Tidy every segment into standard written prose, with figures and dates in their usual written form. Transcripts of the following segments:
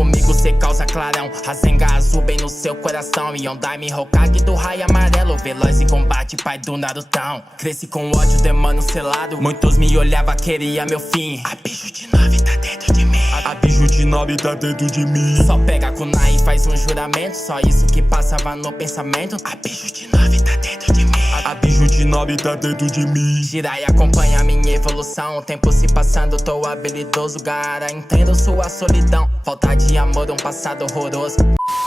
comigo cê causa clarão. Rasenga azul bem no seu coração. Yondaime Hokage do raio amarelo. Veloz em combate, pai do Narutão. Cresci com ódio, demônio selado. Muitos me olhava, queria meu fim. A bicho de 9 tá dentro de mim. A bicho de 9 tá dentro de mim. Só pega kunai e faz um juramento. Só isso que passava no pensamento. A bicho de 9 tá dentro de mim. A bicho de 9 tá dentro de mim. Jirai acompanha minha evolução. O tempo se passando, tô habilidoso. Gaara, entendo sua solidão. Falta de amor, um passado horroroso.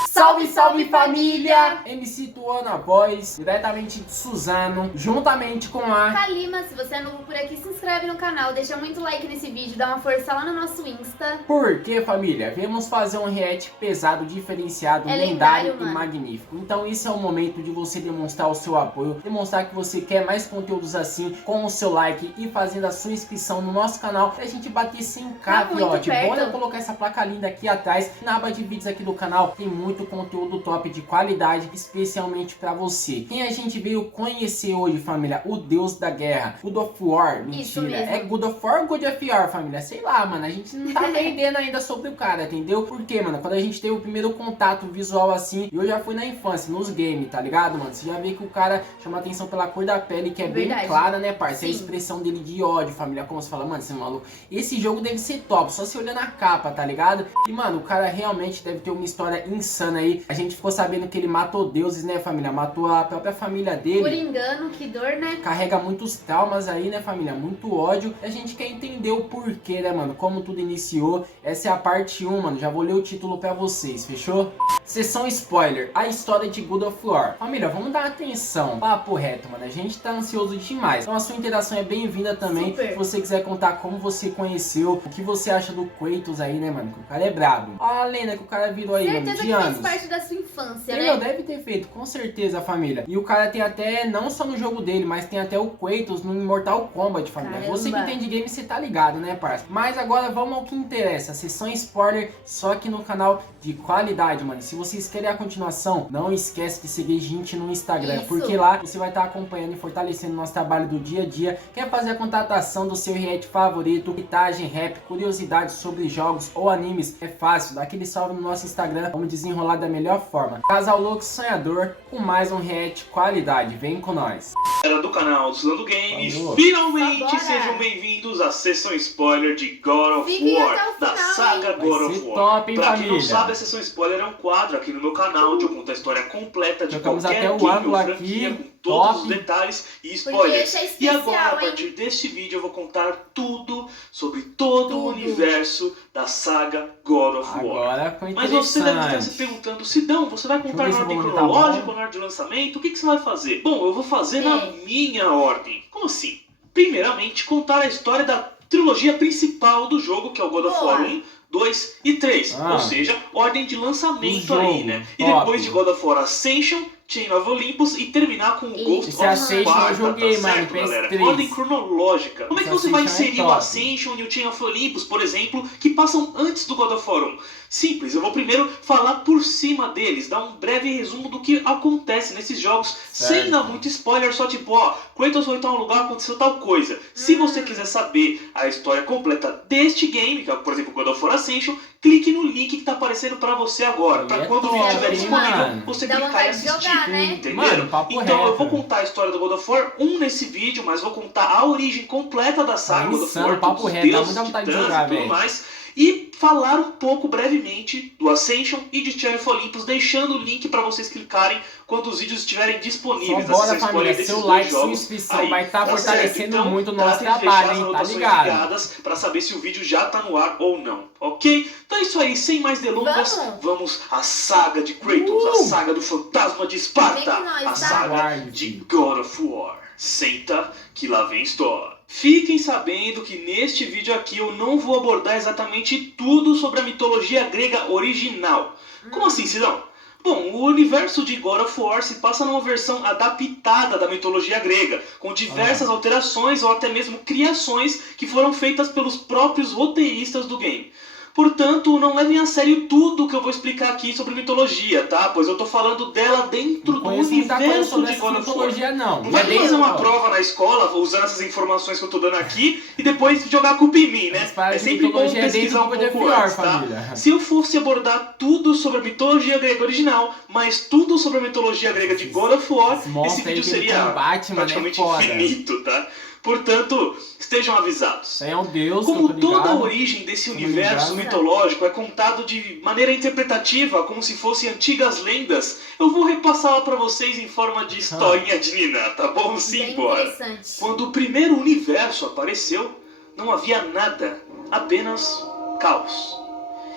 Salve, salve família! MC Tuan na voz, diretamente de Suzano, juntamente com a Kalima. Se você é novo por aqui, se inscreve no canal, deixa muito like nesse vídeo, dá uma força lá no nosso Insta. Por que, família? Viemos fazer um react pesado, diferenciado, lendário e magnífico. Então esse é o momento de você demonstrar o seu apoio, demonstrar que você quer mais conteúdos assim, com o seu like e fazendo a sua inscrição no nosso canal, pra gente bater 100k, fiote. Bora colocar essa placa linda aqui atrás. Na aba de vídeos aqui do canal tem muito conteúdo top de qualidade, especialmente pra você. Quem a gente veio conhecer hoje, família? O Deus da Guerra, God of War. Mentira, é God of War ou God of War, família? Sei lá, mano, a gente não tá aprendendo ainda sobre o cara, entendeu? Porque, mano, quando a gente teve o primeiro contato visual assim, eu já fui na infância, nos games, tá ligado, mano? Você já vê que o cara chama atenção pela cor da pele, que é bem clara, né, parça? A expressão dele de ódio, família, como você fala, mano, você é maluco. Esse jogo deve ser top, só se olhando a capa, tá ligado? E, mano, o cara realmente deve ter uma história insana aí. A gente ficou sabendo que ele matou deuses, né, família? Matou a própria família dele. Por engano, que dor, né? Carrega muitos traumas aí, né, família? Muito ódio. E a gente quer entender o porquê, né, mano? Como tudo iniciou. Essa é a parte 1, mano. Já vou ler o título pra vocês, fechou? Sessão spoiler. A história de God of War. Família, vamos dar atenção. Papo reto, mano. A gente tá ansioso demais. Então a sua interação é bem-vinda também. Super. Se você quiser contar como você conheceu, o que você acha do Kratos aí, né, mano? Que o cara é brabo. Olha a lenda que o cara virou aí, mano, de anos. Fez parte da sua infância, Entendeu? né? Deve ter feito, com certeza, família. E o cara tem até, não só no jogo dele, mas tem até o Kratos no Mortal Kombat, família. Caramba. Você que tem de game, você tá ligado, né, parça? Mas agora vamos ao que interessa. Sessão spoiler, só que no canal de qualidade, mano. Se vocês querem a continuação, não esquece de seguir a gente no Instagram. Isso. Porque lá você vai estar acompanhando e fortalecendo o nosso trabalho do dia a dia. Quer fazer a contratação do seu react favorito, pitagem, rap, curiosidades sobre jogos ou animes? É fácil, dá aquele salve no nosso Instagram. Vamos desenrolar da melhor forma. Casal louco sonhador com mais um react qualidade. Vem com nós. Galera do canal Suzano Games, Falou. finalmente Agora. sejam bem-vindos à sessão spoiler de God of Fiquem War, até o da final, saga hein? God Vai of ser War. top, hein, Pra quem não família? sabe, a sessão spoiler é um quadro aqui no meu canal onde eu conto a história completa de Trocamos qualquer até o game ângulo ou franquia, aqui, com todos top. os detalhes e Porque spoilers. esse é E especial, agora, a hein? partir deste vídeo, eu vou contar tudo sobre todo o universo da saga God of War. Agora foi Mas você deve estar se interessante. perguntando, Sidão, você vai contar Deixa na eu ver ordem se o volume tá cronológica bom. ou na ordem de lançamento? O que você vai fazer? Bom, eu vou fazer na É. minha ordem. Como assim? Primeiramente, contar a história da trilogia principal do jogo, que é o God of War Boa. 1, 2 e 3. Ah. Ou seja, ordem de lançamento Do aí, jogo. né? E Top. depois de God of War Ascension, Chain of Olympus e terminar com o Ghost Esse of Ascension eu Sparta, joguei, tá mano, certo, galera? PS3. Ordem cronológica. Como é que Esse você vai Ascension é inserir o top. Ascension e o Chain of Olympus, por exemplo, que passam antes do God of War 1? Simples, eu vou primeiro falar por cima deles, dar um breve resumo do que acontece nesses jogos, Certo. sem dar muito spoiler, só tipo, ó, Kratos foi em tal lugar, aconteceu tal coisa. Se você quiser saber a história completa deste game, que é, por exemplo, God of War Ascension, clique no link que tá aparecendo pra você agora, pra É quando o vídeo top, estiver hein, disponível, mano? você Dá clicar e vontade de assistir. jogar, né? Entenderam? Mano, papo Então eu reto. vou contar a história do God of War 1 nesse vídeo, mas vou contar a origem completa da saga God of insano, War, papo todos os reto, dá deuses, muita vontade de titãs jogar, e tudo velho. mais. E falar um pouco brevemente do Ascension e de Chain of Olympus, deixando o link para vocês clicarem quando os vídeos estiverem Só disponíveis. bora, Essa spoiler família. desses Seu dois like, sua jogos inscrição aí, vai estar tá fortalecendo certo? Então, muito o nosso tratem de deixar trabalho, as hein? Tá anotações ligado? ligadas para saber se o vídeo já tá no ar ou não, ok? Então é isso aí, sem mais delongas, vamos à saga de Kratos, a saga do fantasma de Esparta, Vem com nós, a tá? saga Aguarde. de God of War. Senta que lá vem história. Fiquem sabendo que neste vídeo aqui eu não vou abordar exatamente tudo sobre a mitologia grega original. Como assim, Sidão? Bom, o universo de God of War se passa numa versão adaptada da mitologia grega, com diversas alterações ou até mesmo criações que foram feitas pelos próprios roteiristas do game. Portanto, não levem a sério tudo que eu vou explicar aqui sobre mitologia, tá? Pois eu tô falando dela dentro do universo de God of War. Não vai fazer uma prova na escola usando essas informações que eu tô dando aqui e depois jogar a culpa em mim, né? É sempre bom pesquisar um pouco antes, tá? Se eu fosse abordar tudo sobre a mitologia grega original, mas tudo sobre a mitologia grega de God of War, esse vídeo seria praticamente infinito, tá? Portanto, estejam avisados. É um deus, como toda a origem desse universo mitológico é contado de maneira interpretativa, como se fossem antigas lendas, eu vou repassá-la para vocês em forma de historinha de Nina, tá bom? Simbora. Quando o primeiro universo apareceu, não havia nada, apenas caos.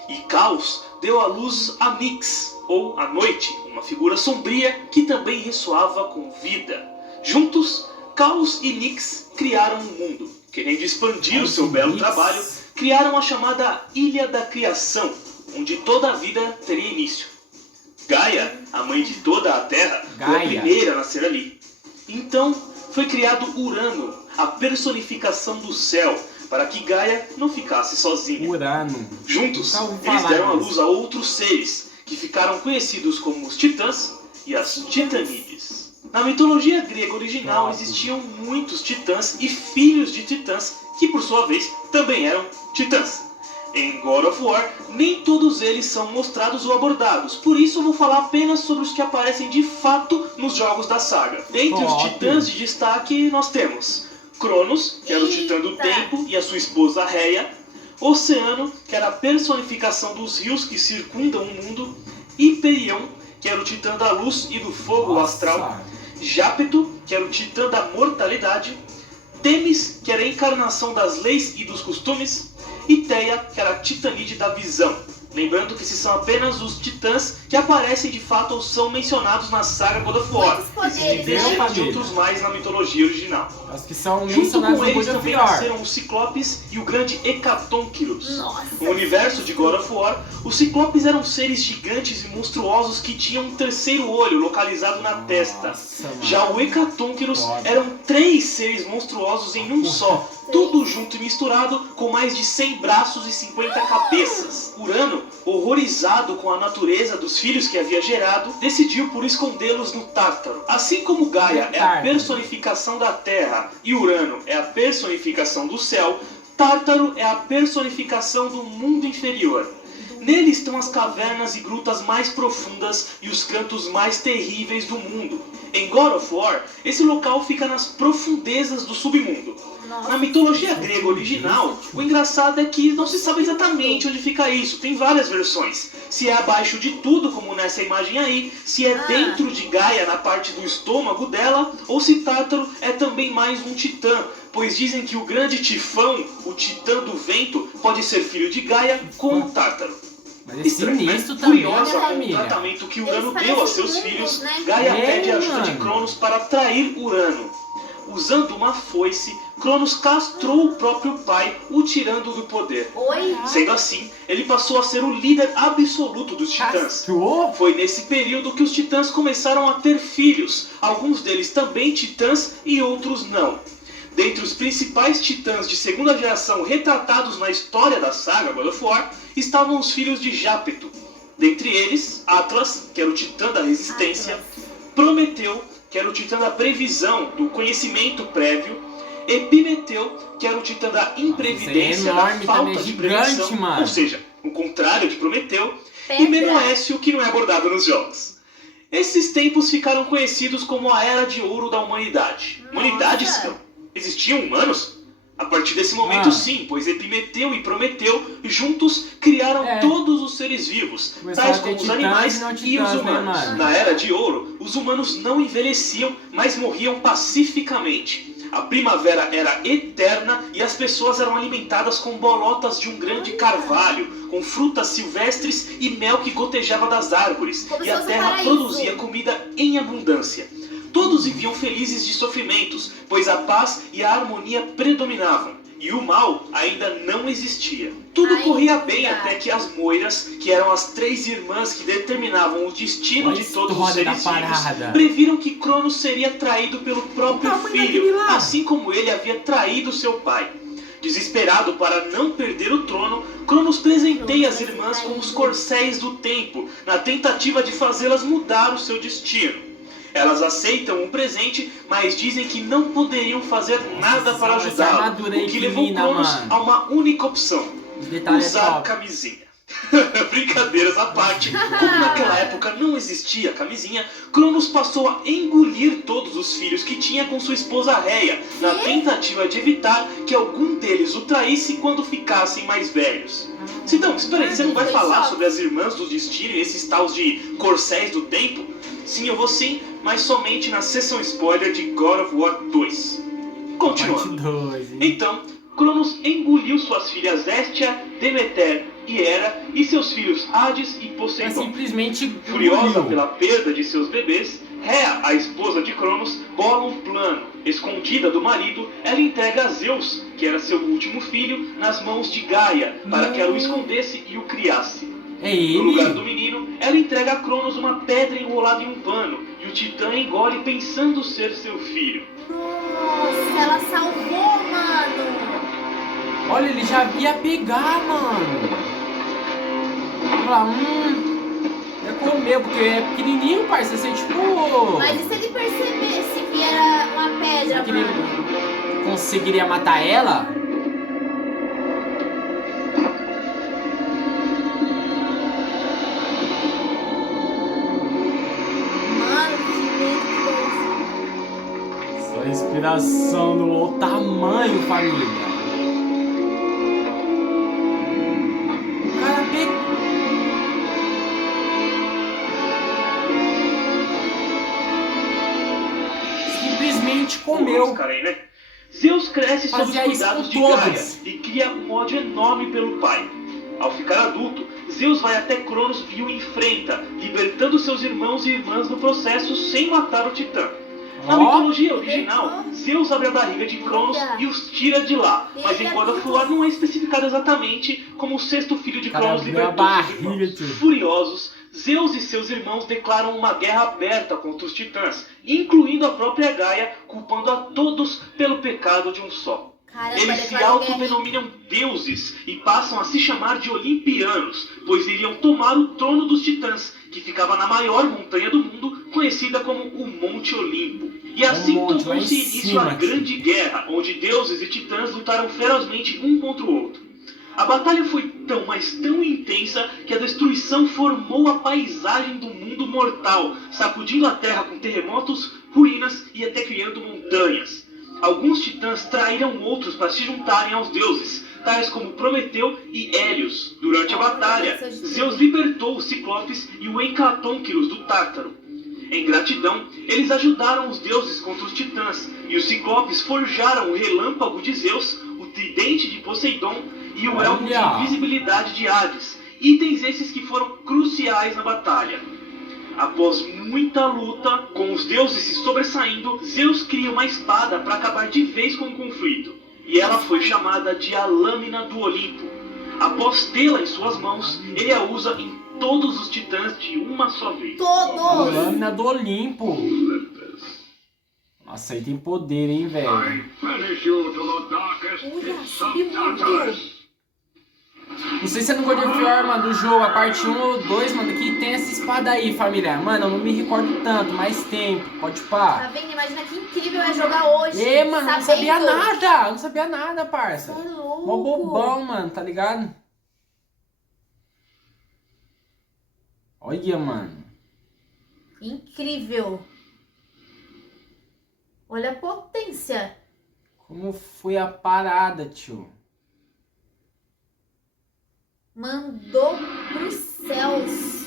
E caos deu à luz a Nyx, ou a Noite, uma figura sombria que também ressoava com vida. Juntos, Caos e Nyx criaram um mundo. Querendo expandir o seu belo trabalho, criaram a chamada Ilha da Criação, onde toda a vida teria início. Gaia, a mãe de toda a Terra, foi a primeira a nascer ali. Então, foi criado Urano, a personificação do céu, para que Gaia não ficasse sozinha. Juntos, eles deram à luz a outros seres, que ficaram conhecidos como os Titãs e as Titânides. Na mitologia grega original existiam muitos titãs e filhos de titãs, que por sua vez também eram titãs. Em God of War, nem todos eles são mostrados ou abordados, por isso eu vou falar apenas sobre os que aparecem de fato nos jogos da saga. Dentre os titãs de destaque nós temos Cronos, que era o titã do tempo, e a sua esposa Rhea, Oceano, que era a personificação dos rios que circundam o mundo, Hiperion, que era o titã da luz e do fogo astral, Jápeto, que era o titã da mortalidade, Temis, que era a encarnação das leis e dos costumes, e Theia, que era a titanide da visão. Lembrando que esses são apenas os titãs que aparecem de fato ou são mencionados na saga God of War. Existem dezenas de outros mais na mitologia original. Os que são junto com eles também nasceram os Ciclopes e o grande Hecatonquirus. No universo de God of War, os Ciclopes eram seres gigantes e monstruosos que tinham um terceiro olho localizado na testa. Já o Hecatonquirus eram 3 seres monstruosos em um só, tudo junto e misturado, com mais de 100 braços e 50 cabeças. Urano, horrorizado com a natureza dos filhos que havia gerado, decidiu por escondê-los no Tártaro. Assim como Gaia é a personificação da Terra e Urano é a personificação do céu, Tártaro é a personificação do mundo inferior. Nele estão as cavernas e grutas mais profundas e os cantos mais terríveis do mundo. Em God of War, esse local fica nas profundezas do submundo. Na mitologia grega original, o engraçado é que não se sabe exatamente onde fica isso. Tem várias versões. Se é abaixo de tudo, como nessa imagem aí, se é dentro de Gaia, na parte do estômago dela, ou se Tártaro é também mais um titã, pois dizem que o grande Tifão, o titã do vento, pode ser filho de Gaia com o Tártaro. Estranho, né? Curiosa com o tratamento que Urano deu a seus filhos, Gaia pede a ajuda de Cronos para trair Urano. Usando uma foice, Cronos castrou o próprio pai, o tirando do poder. Sendo assim, ele passou a ser o líder absoluto dos titãs. Foi nesse período que os titãs começaram a ter filhos, alguns deles também titãs e outros não. Dentre os principais titãs de segunda geração retratados na história da saga God of War, estavam os filhos de Jápeto. Dentre eles, Atlas, que era o titã da resistência, Prometeu, que era o titã da previsão, do conhecimento prévio, Epimeteu, que era o titã da imprevidência, da falta de previsão, ou seja, o contrário de Prometeu, e Menoécio, que não é abordado nos jogos. Esses tempos ficaram conhecidos como a Era de Ouro da Humanidade. Humanidade, existiam humanos? A partir desse momento sim, pois Epimeteu e Prometeu juntos criaram todos os seres vivos, tais como os animais e os humanos. Na Era de Ouro, os humanos não envelheciam, mas morriam pacificamente. A primavera era eterna e as pessoas eram alimentadas com bolotas de um grande carvalho, com frutas silvestres e mel que gotejava das árvores, e a terra produzia comida em abundância. Todos viviam felizes de sofrimentos, pois a paz e a harmonia predominavam, e o mal ainda não existia. Tudo corria bem até que as Moiras, que eram as 3 irmãs que determinavam o destino de todos os seres vivos, previram que Cronos seria traído pelo próprio filho, assim como ele havia traído seu pai. Desesperado para não perder o trono, Cronos presenteia as irmãs com os corcéis do tempo, na tentativa de fazê-las mudar o seu destino. Elas aceitam o presente, mas dizem que não poderiam fazer nada para ajudá-lo, o que levou Cronos a uma única opção: usar camisinha. Brincadeiras à parte, como naquela época não existia camisinha, Cronos passou a engolir todos os filhos que tinha com sua esposa Reia, na tentativa de evitar que algum deles o traísse quando ficassem mais velhos. Então, espera aí, você não vai falar sobre as irmãs do destino e esses tals de corcéis do tempo? Sim, eu vou sim, mas somente na sessão spoiler de God of War 2. Continuando. Então, Cronos engoliu suas filhas Hestia, Demeter e Hera e seus filhos Hades e Poseidon. Simplesmente furiosa pela perda de seus bebês, Rhea, a esposa de Cronos, bola um plano. Escondida do marido, ela entrega a Zeus, que era seu último filho, nas mãos de Gaia, para que ela o escondesse e o criasse. No lugar do menino, ela entrega a Cronos uma pedra enrolada em um pano, e o Titã engole pensando ser seu filho. Nossa, ela salvou, mano! Olha, ele já ia pegar, mano. Falar, ia comer, porque é pequenininho, parceiro. Você tipo... Mas e se ele percebesse que era uma pedra, que ele conseguiria matar ela? Mano, que medo. Só a inspiração do tamanho, família. Comeu. Né? Zeus cresce sob os cuidados de Gaia e cria um ódio enorme pelo pai. Ao ficar adulto, Zeus vai até Cronos e o enfrenta, libertando seus irmãos e irmãs no processo sem matar o Titã. Na mitologia original, Zeus abre a barriga de Cronos e os tira de lá, mas em God of War não é especificado exatamente como o sexto filho de Cronos libertou seus irmãos. Furiosos, Zeus e seus irmãos declaram uma guerra aberta contra os titãs, incluindo a própria Gaia, culpando a todos pelo pecado de um só. Eles se autodenominam deuses e passam a se chamar de olimpianos, pois iriam tomar o trono dos titãs, que ficava na maior montanha do mundo, conhecida como o Monte Olimpo. E assim tomou-se início a Grande Guerra, onde deuses e titãs lutaram ferozmente um contra o outro. A batalha foi tão, mas tão intensa que a destruição formou a paisagem do mundo mortal, sacudindo a terra com terremotos, ruínas e até criando montanhas. Alguns titãs traíram outros para se juntarem aos deuses, tais como Prometeu e Hélios. Durante a batalha, Zeus libertou os Ciclopes e o Hecatonqueros do Tártaro. Em gratidão, eles ajudaram os deuses contra os titãs, e os Ciclopes forjaram o relâmpago de Zeus, o tridente de Poseidon e o elmo de invisibilidade de Hades, itens esses que foram cruciais na batalha. Após muita luta, com os deuses se sobressaindo, Zeus cria uma espada para acabar de vez com o conflito, e ela foi chamada de a Lâmina do Olimpo. Após tê-la em suas mãos, ele a usa em todos os titãs de uma só vez. Todos! A Lâmina do Olimpo. Nossa, aí tem poder, hein, velho? Não sei se é no God of War, mano, do jogo, a parte 1 ou 2, mano, que tem essa espada aí, família. Mano, eu não me recordo tanto, mais tempo, pode pá. Tá vendo? Imagina que incrível é jogar hoje. Mano, não sabia nada, não sabia nada, parça. Tá louco. Mó bobão, mano, tá ligado? Olha, mano. Incrível. Olha a potência. Como foi a parada, tio? Mandou pros céus.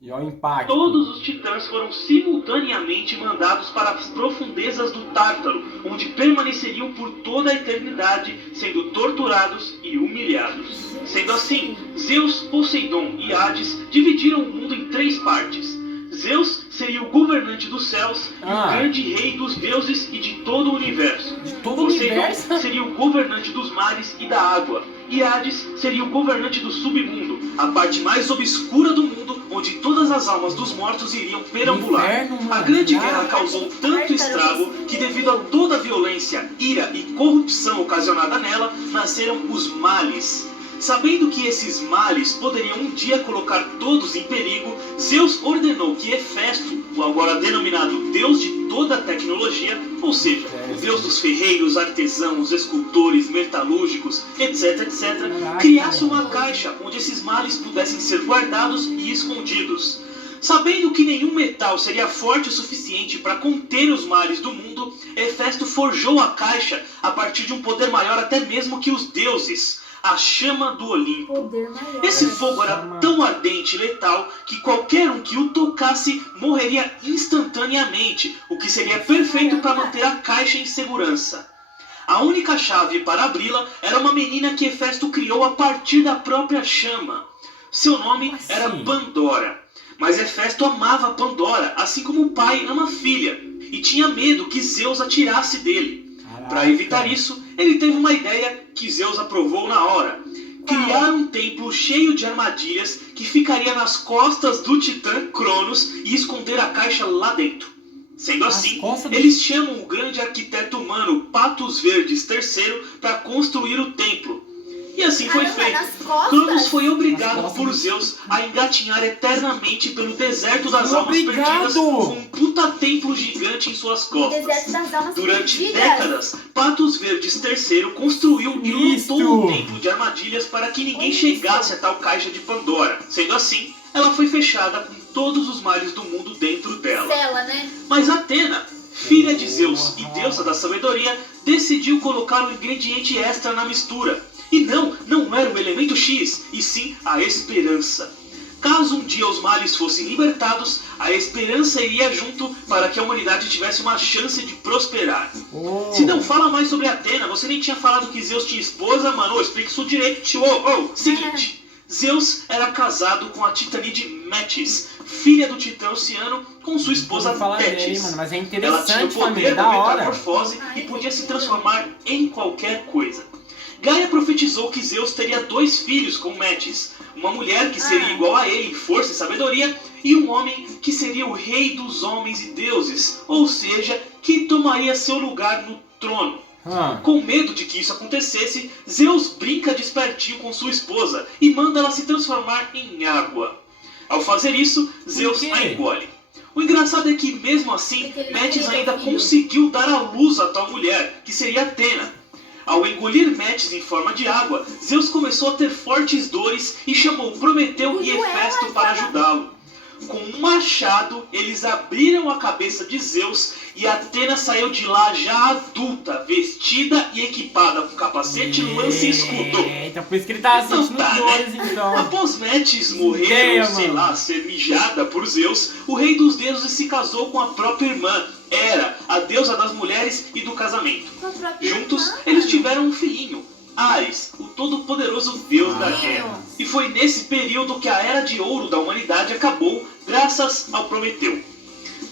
E olha o impacto. Todos os titãs foram simultaneamente mandados para as profundezas do Tártaro, onde permaneceriam por toda a eternidade, sendo torturados e humilhados. Sendo assim, Zeus, Poseidon e Hades dividiram o mundo em 3 partes. Zeus seria o governante dos céus e o grande rei dos deuses e de todo o universo. De todo o universo? Poseidon seria o governante dos mares e da água. E Hades seria o governante do submundo, a parte mais obscura do mundo, onde todas as almas dos mortos iriam perambular. A Grande Guerra causou tanto estrago que, devido a toda a violência, ira e corrupção ocasionada nela, nasceram os males. Sabendo que esses males poderiam um dia colocar todos em perigo, Zeus ordenou que Hefesto, o agora denominado Deus de toda a tecnologia, ou seja, o Deus dos ferreiros, artesãos, escultores, metalúrgicos, etc, criasse uma caixa onde esses males pudessem ser guardados e escondidos. Sabendo que nenhum metal seria forte o suficiente para conter os males do mundo, Hefesto forjou a caixa a partir de um poder maior até mesmo que os deuses. A chama do Olimpo. Esse fogo era tão ardente e letal que qualquer um que o tocasse morreria instantaneamente, o que seria perfeito para manter a caixa em segurança. A única chave para abri-la era uma menina que Hefesto criou a partir da própria chama. Seu nome era Pandora. Mas Hefesto amava Pandora, assim como o pai ama a filha, e tinha medo que Zeus a tirasse dele. Para evitar isso, ele teve uma ideia que Zeus aprovou na hora. Criar um templo cheio de armadilhas que ficaria nas costas do titã Cronos e esconder a caixa lá dentro. Sendo assim, eles chamam o grande arquiteto humano Patos Verdes III para construir o templo. E assim foi feito. Cronos foi obrigado por Zeus a engatinhar eternamente pelo deserto das almas perdidas com um puta templo gigante em suas costas. Durante décadas, Patos Verdes III construiu e lutou um templo de armadilhas para que ninguém chegasse a tal caixa de Pandora. Sendo assim, ela foi fechada com todos os males do mundo dentro dela. Mas Atena, filha de Zeus e deusa da sabedoria, decidiu colocar um ingrediente extra na mistura. E não era o elemento X, e sim a esperança. Caso um dia os males fossem libertados, a esperança iria junto para que a humanidade tivesse uma chance de prosperar. Se não fala mais sobre Atena, você nem tinha falado que Zeus tinha esposa, mano, explica isso direito. Seguinte, Zeus era casado com a titanide Metis, filha do titã Oceano, com sua esposa Tétis. Mas é Ela interessante, tinha o poder da metamorfose e podia se transformar em qualquer coisa. Gaia profetizou que Zeus teria 2 filhos com Metis, uma mulher que seria igual a ele em força e sabedoria, e um homem que seria o rei dos homens e deuses, ou seja, que tomaria seu lugar no trono. Com medo de que isso acontecesse, Zeus brinca de espertinho com sua esposa e manda ela se transformar em água. Ao fazer isso, Zeus a engole. O engraçado é que, mesmo assim, Metis ainda conseguiu dar à luz a tal mulher, que seria Atena. Ao engolir Metis em forma de água, Zeus começou a ter fortes dores e chamou Prometeu e Hefesto para ajudá-lo. Com um machado, eles abriram a cabeça de Zeus e Atena saiu de lá já adulta, vestida e equipada com capacete, lança e escudo. Eita, por isso que ele tava sentindo dores, então. Após Metis morrer, ou sei lá, ser mijada por Zeus, o rei dos deuses se casou com a própria irmã, Hera, a deusa das mulheres e do casamento. Juntos, eles tiveram um filhinho, Ares, o todo-poderoso deus da guerra. E foi nesse período que a Era de Ouro da humanidade acabou, graças ao Prometeu.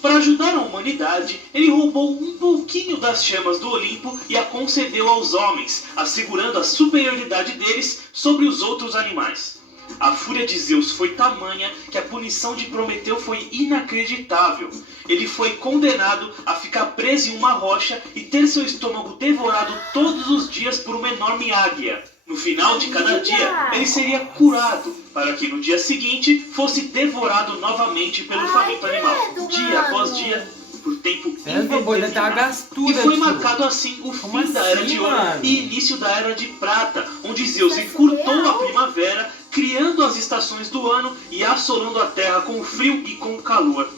Para ajudar a humanidade, ele roubou um pouquinho das chamas do Olimpo e a concedeu aos homens, assegurando a superioridade deles sobre os outros animais. A fúria de Zeus foi tamanha que a punição de Prometeu foi inacreditável. Ele foi condenado a ficar preso em uma rocha e ter seu estômago devorado todos os dias por uma enorme águia. No final de cada dia, ele seria curado, para que no dia seguinte fosse devorado novamente pelo faminto animal, dia após dia, por tempo indeterminado. E foi marcado assim o fim da Era de Ouro e início da Era de Prata, onde Zeus encurtou a primavera, criando as estações do ano e assolando a terra com o frio e com o calor.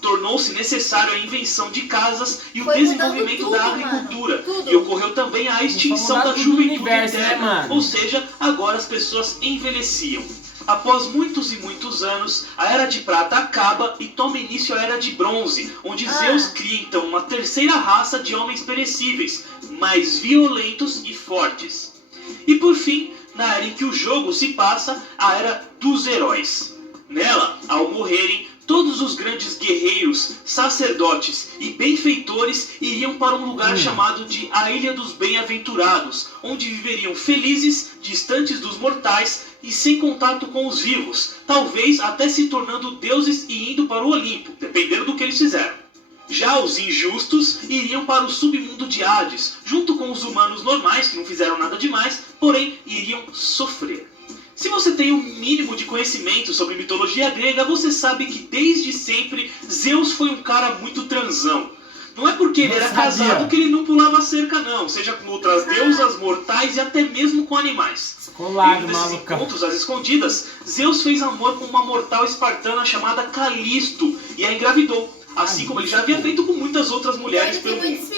Tornou-se necessário a invenção de casas e o desenvolvimento da agricultura. E ocorreu também a extinção da juventude eterna, ou seja, agora as pessoas envelheciam. Após muitos e muitos anos, a Era de Prata acaba e toma início a Era de Bronze, onde Zeus cria então uma terceira raça de homens perecíveis, mais violentos e fortes. E por fim, na era em que o jogo se passa, a Era dos Heróis. Nela, ao morrerem, todos os grandes guerreiros, sacerdotes e benfeitores iriam para um lugar chamado de a Ilha dos Bem-Aventurados, onde viveriam felizes, distantes dos mortais e sem contato com os vivos, talvez até se tornando deuses e indo para o Olimpo, dependendo do que eles fizeram. Já os injustos iriam para o submundo de Hades, junto com os humanos normais, que não fizeram nada demais, porém iriam sofrer. Se você tem um mínimo de conhecimento sobre mitologia grega, você sabe que desde sempre Zeus foi um cara muito transão. Não é porque ele era casado que ele não pulava cerca não, seja com outras deusas, mortais e até mesmo com animais. Colado, em um desses encontros às escondidas, Zeus fez amor com uma mortal espartana chamada Calisto e a engravidou. Assim como ele já havia feito com muitas outras mulheres pelo mundo.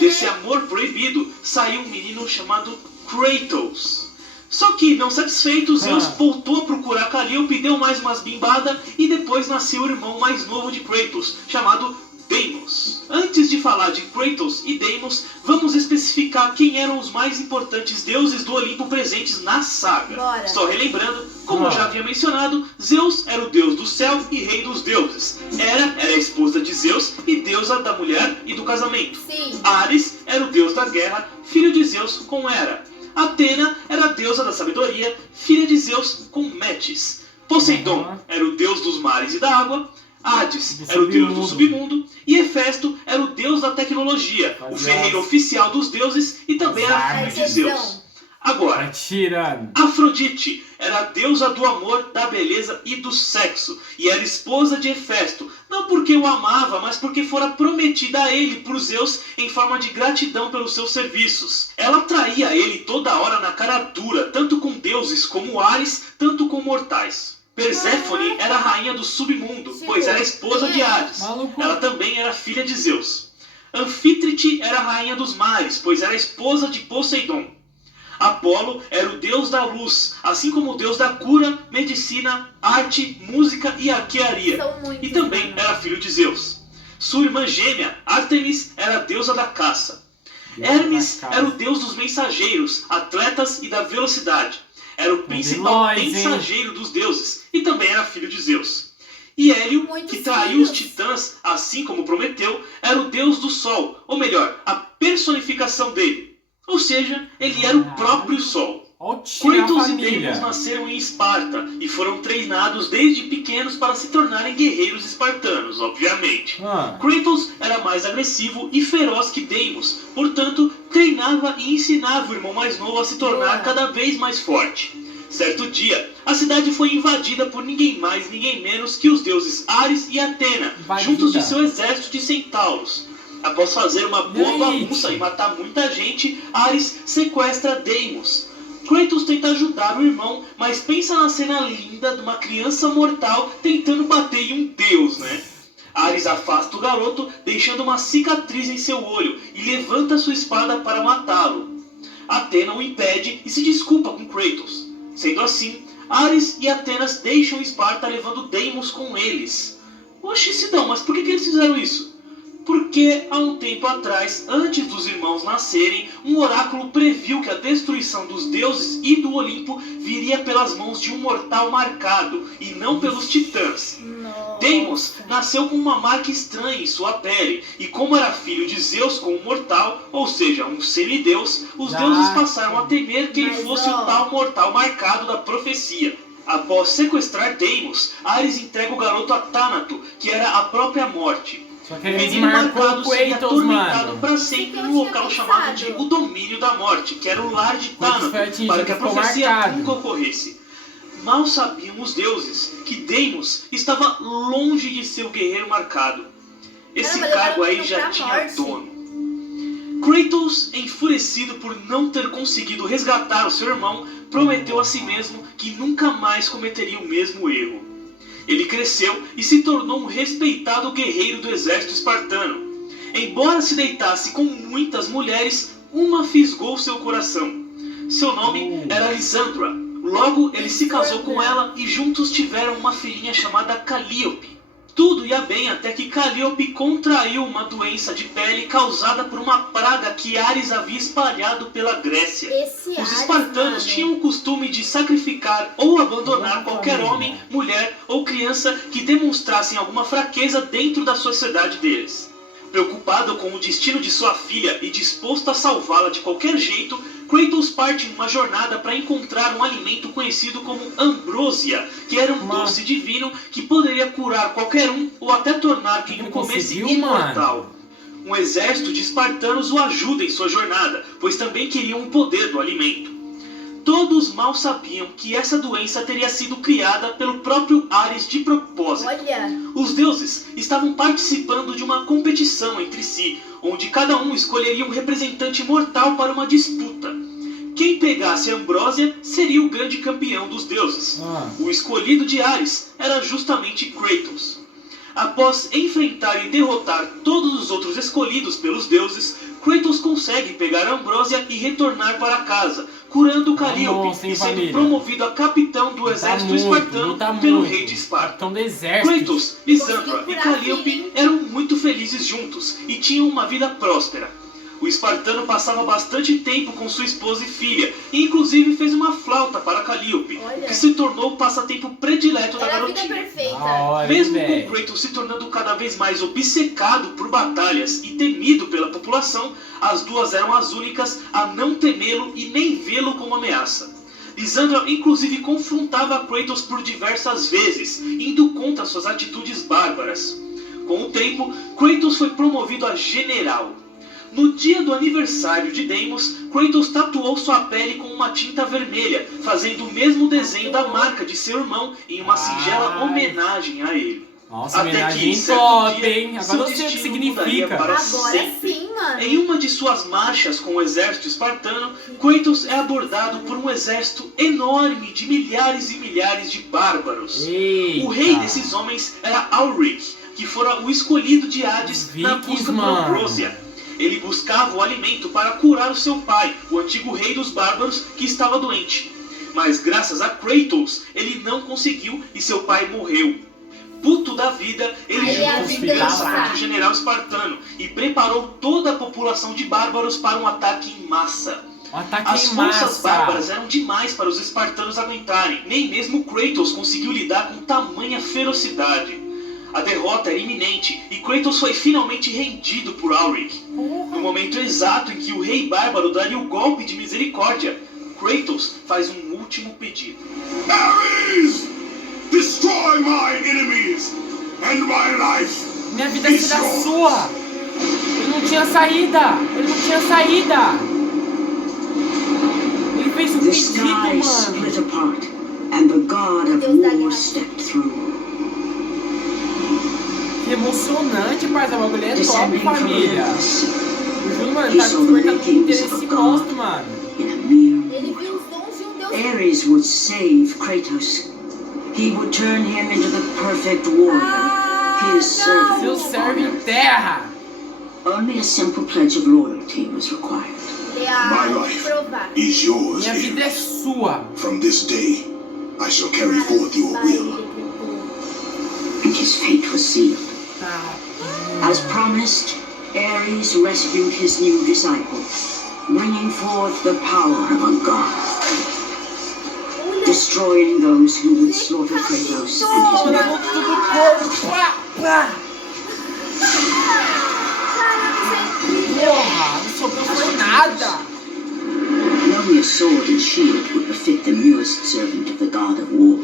Desse amor proibido saiu um menino chamado Kratos. Só que, não satisfeito, Zeus voltou a procurar Calíope, deu mais umas bimbadas e depois nasceu o irmão mais novo de Kratos, chamado Deimos. Antes de falar de Kratos e Deimos, vamos especificar quem eram os mais importantes deuses do Olimpo presentes na saga. Bora. Só relembrando, como eu já havia mencionado, Zeus era o deus do céu e rei dos deuses. Hera era a esposa de Zeus e deusa da mulher e do casamento. Sim. Ares era o deus da guerra, filho de Zeus com Hera. Atena era a deusa da sabedoria, filha de Zeus com Metis. Poseidon era o deus dos mares e da água. Hades era o deus do submundo e Hefesto era o deus da tecnologia, o ferreiro oficial dos deuses e também era filho de Zeus. Agora, Afrodite era a deusa do amor, da beleza e do sexo e era esposa de Hefesto, não porque o amava, mas porque fora prometida a ele por Zeus em forma de gratidão pelos seus serviços. Ela traía ele toda hora na cara dura, tanto com deuses como Ares, tanto com mortais. Perséfone era a rainha do submundo, pois era esposa de Hades. Ela também era filha de Zeus. Anfítrite era a rainha dos mares, pois era esposa de Poseidon. Apolo era o deus da luz, assim como o deus da cura, medicina, arte, música e arquearia. E também era filho de Zeus. Sua irmã gêmea, Ártemis, era a deusa da caça. Hermes era o deus dos mensageiros, atletas e da velocidade. Era o principal mensageiro dos deuses e também era filho de Zeus. E Hélio, que traiu os titãs, assim como Prometeu, era o deus do sol, ou melhor, a personificação dele. Ou seja, ele era o próprio sol. Kratos e Deimos nasceram em Esparta e foram treinados desde pequenos para se tornarem guerreiros espartanos, obviamente. Kratos era mais agressivo e feroz que Deimos, portanto, treinava e ensinava o irmão mais novo a se tornar cada vez mais forte. Certo dia, a cidade foi invadida por ninguém mais, ninguém menos que os deuses Ares e Atena, juntos de seu exército de centauros. Após fazer uma boa bagunça e matar muita gente, Ares sequestra Deimos. Kratos tenta ajudar o irmão, mas pensa na cena linda de uma criança mortal tentando bater em um deus, né? Ares afasta o garoto, deixando uma cicatriz em seu olho, e levanta sua espada para matá-lo. Atena o impede e se desculpa com Kratos. Sendo assim, Ares e Atenas deixam Esparta levando Deimos com eles. Oxi, Sidão, mas por que eles fizeram isso? Porque há um tempo atrás, antes dos irmãos nascerem, um oráculo previu que a destruição dos deuses e do Olimpo viria pelas mãos de um mortal marcado, e não pelos titãs. Deimos nasceu com uma marca estranha em sua pele, e como era filho de Zeus com um mortal, ou seja, um semideus, os deuses passaram a temer que ele fosse o tal mortal marcado da profecia. Após sequestrar Deimos, Ares entrega o garoto a Thanato, que era a própria morte. O menino marcado seria atormentado para sempre num local chamado de O Domínio da Morte, que era o lar de Thanato, para que a profecia nunca ocorresse. Mal sabiam os deuses que Deimos estava longe de ser o guerreiro marcado. Esse cargo aí já tinha dono. Kratos, enfurecido por não ter conseguido resgatar o seu irmão, prometeu a si mesmo que nunca mais cometeria o mesmo erro. Ele cresceu e se tornou um respeitado guerreiro do exército espartano. Embora se deitasse com muitas mulheres, uma fisgou seu coração. Seu nome era Lisandra. Logo, ele se casou com ela e juntos tiveram uma filhinha chamada Calíope. Tudo ia bem até que Calliope contraiu uma doença de pele causada por uma praga que Ares havia espalhado pela Grécia. Os espartanos tinham o costume de sacrificar ou abandonar qualquer homem, mulher ou criança que demonstrassem alguma fraqueza dentro da sociedade deles. Preocupado com o destino de sua filha e disposto a salvá-la de qualquer jeito, Kratos parte em uma jornada para encontrar um alimento conhecido como ambrósia, que era um doce divino que poderia curar qualquer um ou até tornar quem o comesse imortal. Um exército de espartanos o ajuda em sua jornada, pois também queriam o poder do alimento. Todos mal sabiam que essa doença teria sido criada pelo próprio Ares de propósito. Os deuses estavam participando de uma competição entre si, onde cada um escolheria um representante mortal para uma disputa. Quem pegasse a ambrósia seria o grande campeão dos deuses. O escolhido de Ares era justamente Kratos. Após enfrentar e derrotar todos os outros escolhidos pelos deuses, Kratos consegue pegar a ambrósia e retornar para casa, curando Calliope e sendo promovido a capitão do exército espartano pelo rei de Esparta. Kratos, Lisandra e Calliope eram muito felizes juntos e tinham uma vida próspera. O espartano passava bastante tempo com sua esposa e filha, e inclusive fez uma flauta para Calliope, que se tornou o passatempo predileto da garotinha. Mesmo com Kratos se tornando cada vez mais obcecado por batalhas e temido pela população, as duas eram as únicas a não temê-lo e nem vê-lo como ameaça. Lisandra inclusive confrontava Kratos por diversas vezes, indo contra suas atitudes bárbaras. Com o tempo, Kratos foi promovido a general. No dia do aniversário de Deimos, Kratos tatuou sua pele com uma tinta vermelha, fazendo o mesmo desenho da marca de seu irmão em uma singela homenagem a ele. Nossa, homenagem top, hein? Agora eu sei o que significa. Agora sim, mano. Em uma de suas marchas com o exército espartano, Kratos é abordado por um exército enorme de milhares e milhares de bárbaros. Eita. O rei desses homens era Auric, que fora o escolhido de Hades na busca por ambrósia. Ele buscava o alimento para curar o seu pai, o antigo rei dos bárbaros, que estava doente. Mas graças a Kratos, ele não conseguiu e seu pai morreu. Puto da vida, ele juntou vingança contra o general espartano e preparou toda a população de bárbaros para um ataque em massa. As forças bárbaras eram demais para os espartanos aguentarem. Nem mesmo Kratos conseguiu lidar com tamanha ferocidade. A derrota era iminente e Kratos foi finalmente rendido por Auric. No momento exato em que o rei bárbaro daria o golpe de misericórdia, Kratos faz um último pedido. Ares! Destroy my enemies and my life! Minha vida será sua! Ele não tinha saída! Ele não tinha saída! Ele fez um pedido, mano! Split apart, and the god of war stepped through. Que emocionante, parça, o bagulho é top, família. O Júlio, mano, tá despertando com interesse monstro, mano. Ele viu os dons de um deus. Ares would save Kratos. He would turn him into the perfect warrior, his servant. Seu servo em terra. Only a simple pledge of loyalty was required. My life is yours, Minha vida é sua. From this day, I shall carry forth your will. And his fate was sealed. As promised, Ares rescued his new disciple, bringing forth the power of a god, destroying those who would slaughter Kratos and his men. Porra, não sobrou foi nada. Only a sword and shield would befit the newest servant of the god of war.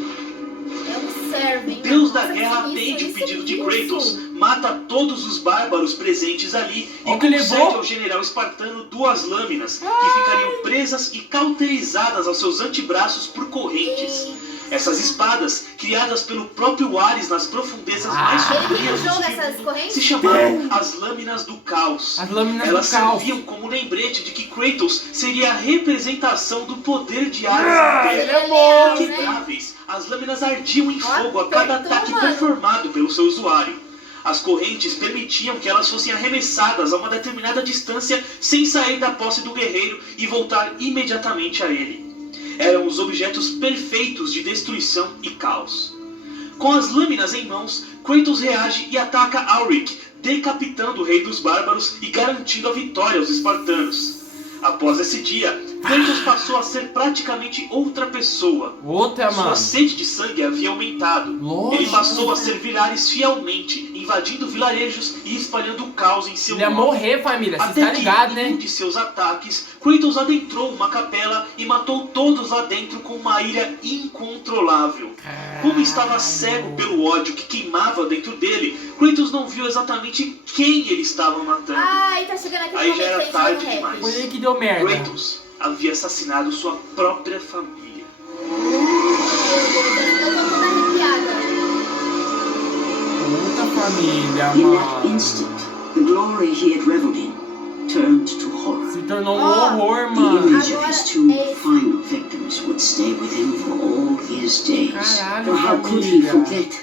O deus da guerra atende o pedido de Kratos, mata todos os bárbaros presentes ali e concede ao general espartano 2 lâminas que ficariam presas e cauterizadas aos seus antebraços por correntes. Essas espadas, criadas pelo próprio Ares nas profundezas mais sombrias do círculo, se chamavam as Lâminas do Caos. Elas serviam como lembrete de que Kratos seria a representação do poder de Ares na Terra. Quebráveis, as lâminas ardiam em fogo a cada ataque performado pelo seu usuário. As correntes permitiam que elas fossem arremessadas a uma determinada distância sem sair da posse do guerreiro e voltar imediatamente a ele. Eram os objetos perfeitos de destruição e caos. Com as lâminas em mãos, Kratos reage e ataca Auric, decapitando o rei dos bárbaros e garantindo a vitória aos espartanos. Após esse dia, Kratos passou a ser praticamente outra pessoa. Sua sede de sangue havia aumentado. Ele passou a servir Ares fielmente, invadindo vilarejos e espalhando o caos em seu nome. Ele ia morrer, família, você tá ligado, né? Em um de seus ataques, Kratos adentrou uma capela e matou todos lá dentro com uma ira incontrolável. Como estava cego pelo ódio que queimava dentro dele, Kratos não viu exatamente quem ele estava matando. Ai, tá chegando aquele Aí já era tarde demais. Foi ele que deu merda. Kratos havia assassinado sua própria família. Eu tô toda arrepiada. Puta família, In mano. that instant, the glory he had reveled in turned to horror. Se tornou um horror, The mano. image of his two final victims would stay with him for all his days. Caralho, For how could he família. forget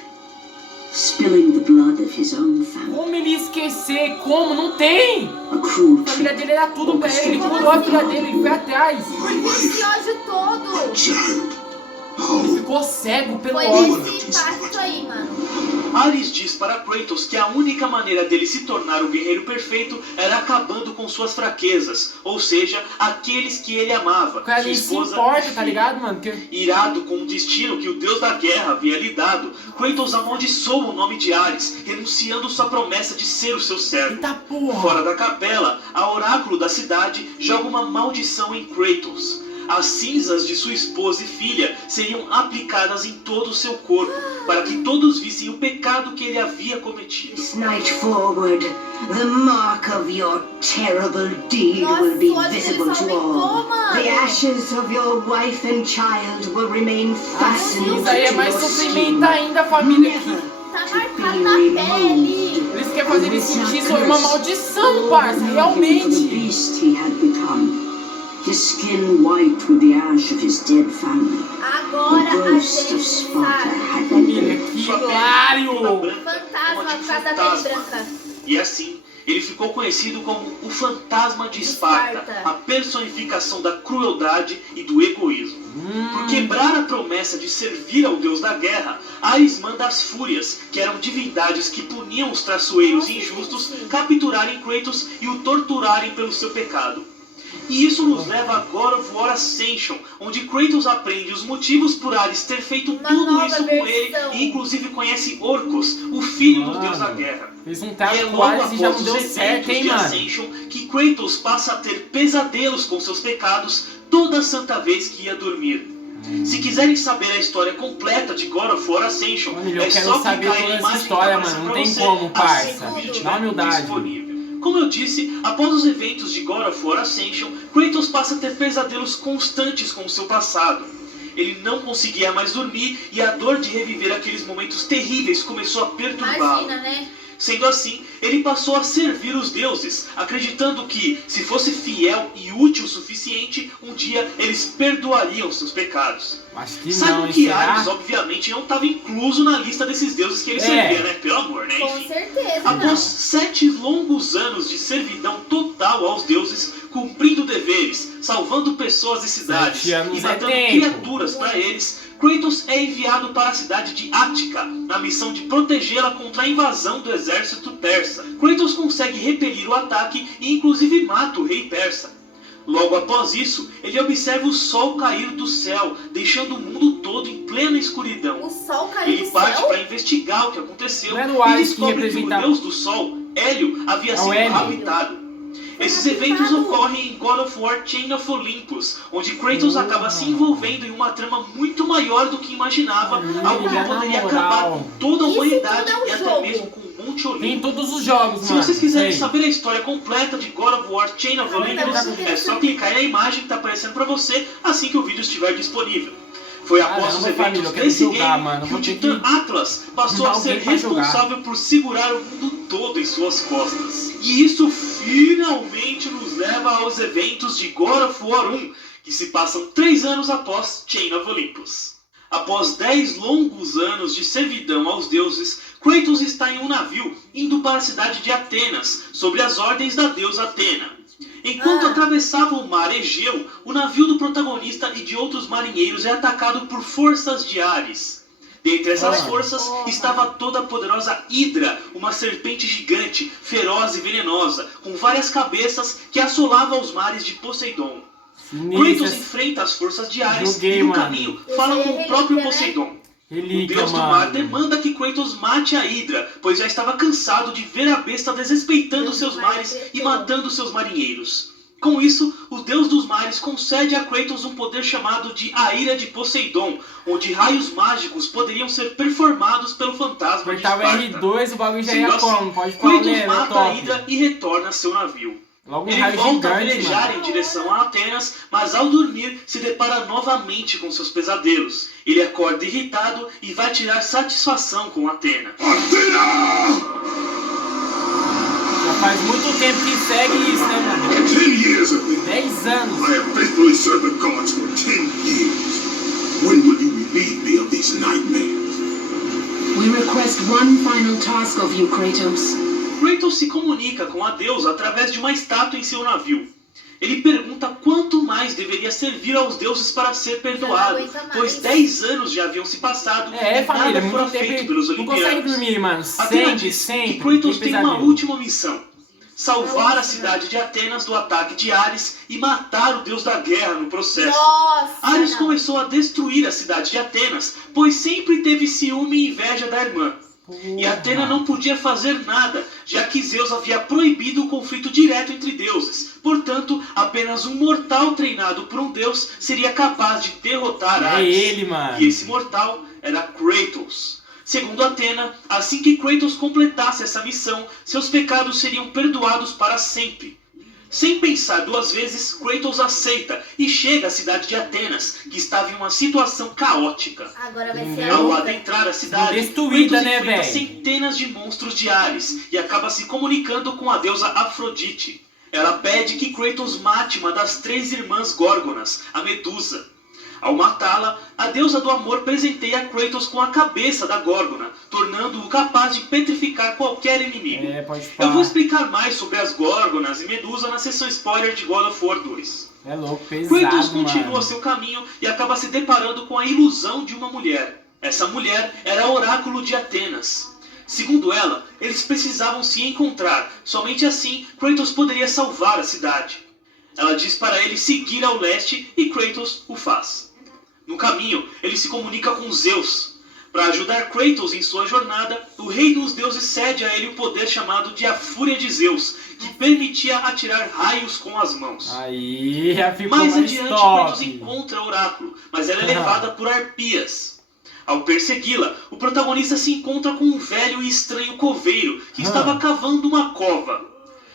spilling the blood of his own family? Como ele ia esquecer? Como? Não tem! A cruel A família trick. dele era tudo pra ele. Ele curou a filha dele, ele foi atrás. Esse ódio todo. Child. Ele ficou cego pelo Foi ódio. nesse impacto aí, mano. Ares diz para Kratos que a única maneira dele se tornar o guerreiro perfeito era acabando com suas fraquezas, ou seja, aqueles que ele amava, O cara sua nem se esposa importa, e tá filha. ligado, mano? Porque... Irado com o destino que o deus da guerra havia lhe dado, Kratos amaldiçoa o nome de Ares, renunciando sua promessa de ser o seu servo. Eita porra! Fora da capela, a oráculo da cidade joga uma maldição em Kratos. As cinzas de sua esposa e filha seriam aplicadas em todo o seu corpo, para que todos vissem o pecado que ele havia cometido. This night forward, the mark of your terrible deed Nossa, will be o ódio dele visible só to aumentou, all. mano. The ashes of your wife and child will remain fastened Isso aí é to mais your sofrimento skin. ainda, família. Never Tá to marcado be na removed. pele. Eles querem fazer ele sentir isso uma maldição, All parça. the Realmente. beast he had become. His skin white with the ash of his dead family. Agora The a ghost of gente Sparta sabe. had Família, been que Sua pele hilário! toda branca, Fantasma como a de por causa da pele fantasma. branca. E assim, ele ficou conhecido como o Fantasma de Esparta, Esparta. a personificação da crueldade e do egoísmo. Por quebrar a promessa de servir ao deus da guerra, Ares manda as Fúrias, que eram divindades que puniam os traiçoeiros e injustos, capturarem Kratos e o torturarem pelo seu pecado. E isso nos leva a God of War Ascension, onde Kratos aprende os motivos por Ares ter feito Uma tudo nova isso com ele versão. e inclusive conhece Orcus, o filho do deus da guerra. Fez um E trato é com logo Ares e já após não os deu certo, eventos hein, de mano? Ascension que Kratos passa a ter pesadelos com seus pecados toda santa vez que ia dormir. Se quiserem saber a história completa de God of War Ascension, Família, eu é quero só saber clicar aí toda na essa imagem história, que tá mano. Não aparecendo tem pra como, você parça. assim que o vídeo Dá estiver humildade. disponível. Como eu disse, após os eventos de God of War Ascension, Kratos passa a ter pesadelos constantes com o seu passado. Ele não conseguia mais dormir e a dor de reviver aqueles momentos terríveis começou a perturbá-lo. Imagina, né? Sendo assim, ele passou a servir os deuses, acreditando que, se fosse fiel e útil o suficiente, um dia eles perdoariam seus pecados. Acho que Saibam não, hein? que Será? Ares, obviamente, não estava incluso na lista desses deuses que ele É. servia, né? Pelo amor, né? Com Enfim. certeza, Após não. 7 longos anos de servidão total aos deuses, cumprindo deveres, salvando pessoas e cidades 7 anos e é matando tempo. criaturas para eles, Kratos é enviado para a cidade de Ática, na missão de protegê-la contra a invasão do exército persa. Kratos consegue repelir o ataque e inclusive mata o rei persa. Logo após isso, ele observa o sol cair do céu, deixando o mundo todo em plena escuridão. O sol caiu Ele do parte céu? para investigar o que aconteceu Não era o e Ares que descobre que o representava- deus do sol, Hélio, havia É o sido Hélio. raptado. Esses raptado. eventos ocorrem em God of War Chain of Olympus, onde Kratos acaba se envolvendo em uma trama muito maior do que imaginava, algo que na poderia moral. acabar com toda a Isso humanidade tudo é um e até jogo. mesmo com o Monte Tem em Olimpo. todos os jogos, Se mano. vocês quiserem Sei. saber a história completa de God of War Chain of Olympus, é só clicar aí na imagem que está aparecendo para você assim que o vídeo estiver disponível. Foi após Caramba, os família, eu eventos quero desse jogar, game mano. Eu que vou o ter Titã que Atlas passou a arrumar ser alguém pra jogar. responsável por segurar o mundo todo em suas costas. E isso finalmente nos leva aos eventos de God of War 1, que se passam 3 anos após Chain of Olympus. Após 10 longos anos de servidão aos deuses, Kratos está em um navio indo para a cidade de Atenas, sob as ordens da deusa Atena. Enquanto atravessava o mar Egeu, o navio do protagonista e de outros marinheiros é atacado por forças de Ares. Dentre essas forças estava toda a poderosa Hidra, uma serpente gigante, feroz e venenosa, com várias cabeças que assolava os mares de Poseidon. Kratos enfrenta as forças de Ares e no caminho fala com o próprio Poseidon. O deus do mar demanda que Kratos mate a Hidra, pois já estava cansado de ver a besta desrespeitando seus mares e matando seus marinheiros. Com isso, o deus dos mares concede a Kratos um poder chamado de A Ira de Poseidon, onde raios mágicos poderiam ser performados pelo fantasma de Esparta. R2, o bagulho já ia como? Pode Kratos mata a Hidra e retorna a seu navio. Ele volta a velejar em direção a Atenas, mas ao dormir se depara novamente com seus pesadelos. Ele acorda irritado e vai tirar satisfação com Atena. Já faz muito tempo que segue isso, né, mano? 10 years of it. 10 anos. I have faithfully served the gods for 10 years. When will you relieve me of these nightmares? We request one final task of you, Kratos. Kratos se comunica com a deusa através de uma estátua em seu navio. Ele pergunta quanto mais deveria servir aos deuses para ser perdoado, pois 10 anos já haviam se passado e família, nada fora feito pelos não consegue olimpianos. dormir, mano. Atena diz que Kratos tem uma última missão: salvar a cidade de Atenas do ataque de Ares e matar o deus da guerra no processo. Ares começou a destruir a cidade de Atenas, pois sempre teve ciúme e inveja da irmã. E Atena não podia fazer nada, já que Zeus havia proibido o conflito direto entre deuses. Portanto, apenas um mortal treinado por um deus seria capaz de derrotar Ares. E esse mortal era Kratos. Segundo Atena, assim que Kratos completasse essa missão, seus pecados seriam perdoados para sempre. Sem pensar duas vezes, Kratos aceita e chega à cidade de Atenas, que estava em uma situação caótica. Agora vai ser Ao adentrar a cidade, Kratos enfrenta centenas de monstros de Ares e acaba se comunicando com a deusa Afrodite. Ela pede que Kratos mate uma das 3 irmãs Górgonas, a Medusa. Ao matá-la, a deusa do amor presenteia Kratos com a cabeça da Górgona, tornando-o capaz de petrificar qualquer inimigo. Eu vou explicar mais sobre as Górgonas e Medusa na sessão spoiler de God of War 2. É louco, pesado, Kratos continua seu caminho e acaba se deparando com a ilusão de uma mulher. Essa mulher era o oráculo de Atenas. Segundo ela, eles precisavam se encontrar, somente assim Kratos poderia salvar a cidade. Ela diz para ele seguir ao leste e Kratos o faz. No caminho, ele se comunica com Zeus. Para ajudar Kratos em sua jornada, o rei dos deuses cede a ele o poder chamado de a Fúria de Zeus, que permitia atirar raios com as mãos. Aí já ficou mais adiante, Kratos encontra o oráculo, mas ela é levada por arpias. Ao persegui-la, o protagonista se encontra com um velho e estranho coveiro que estava cavando uma cova.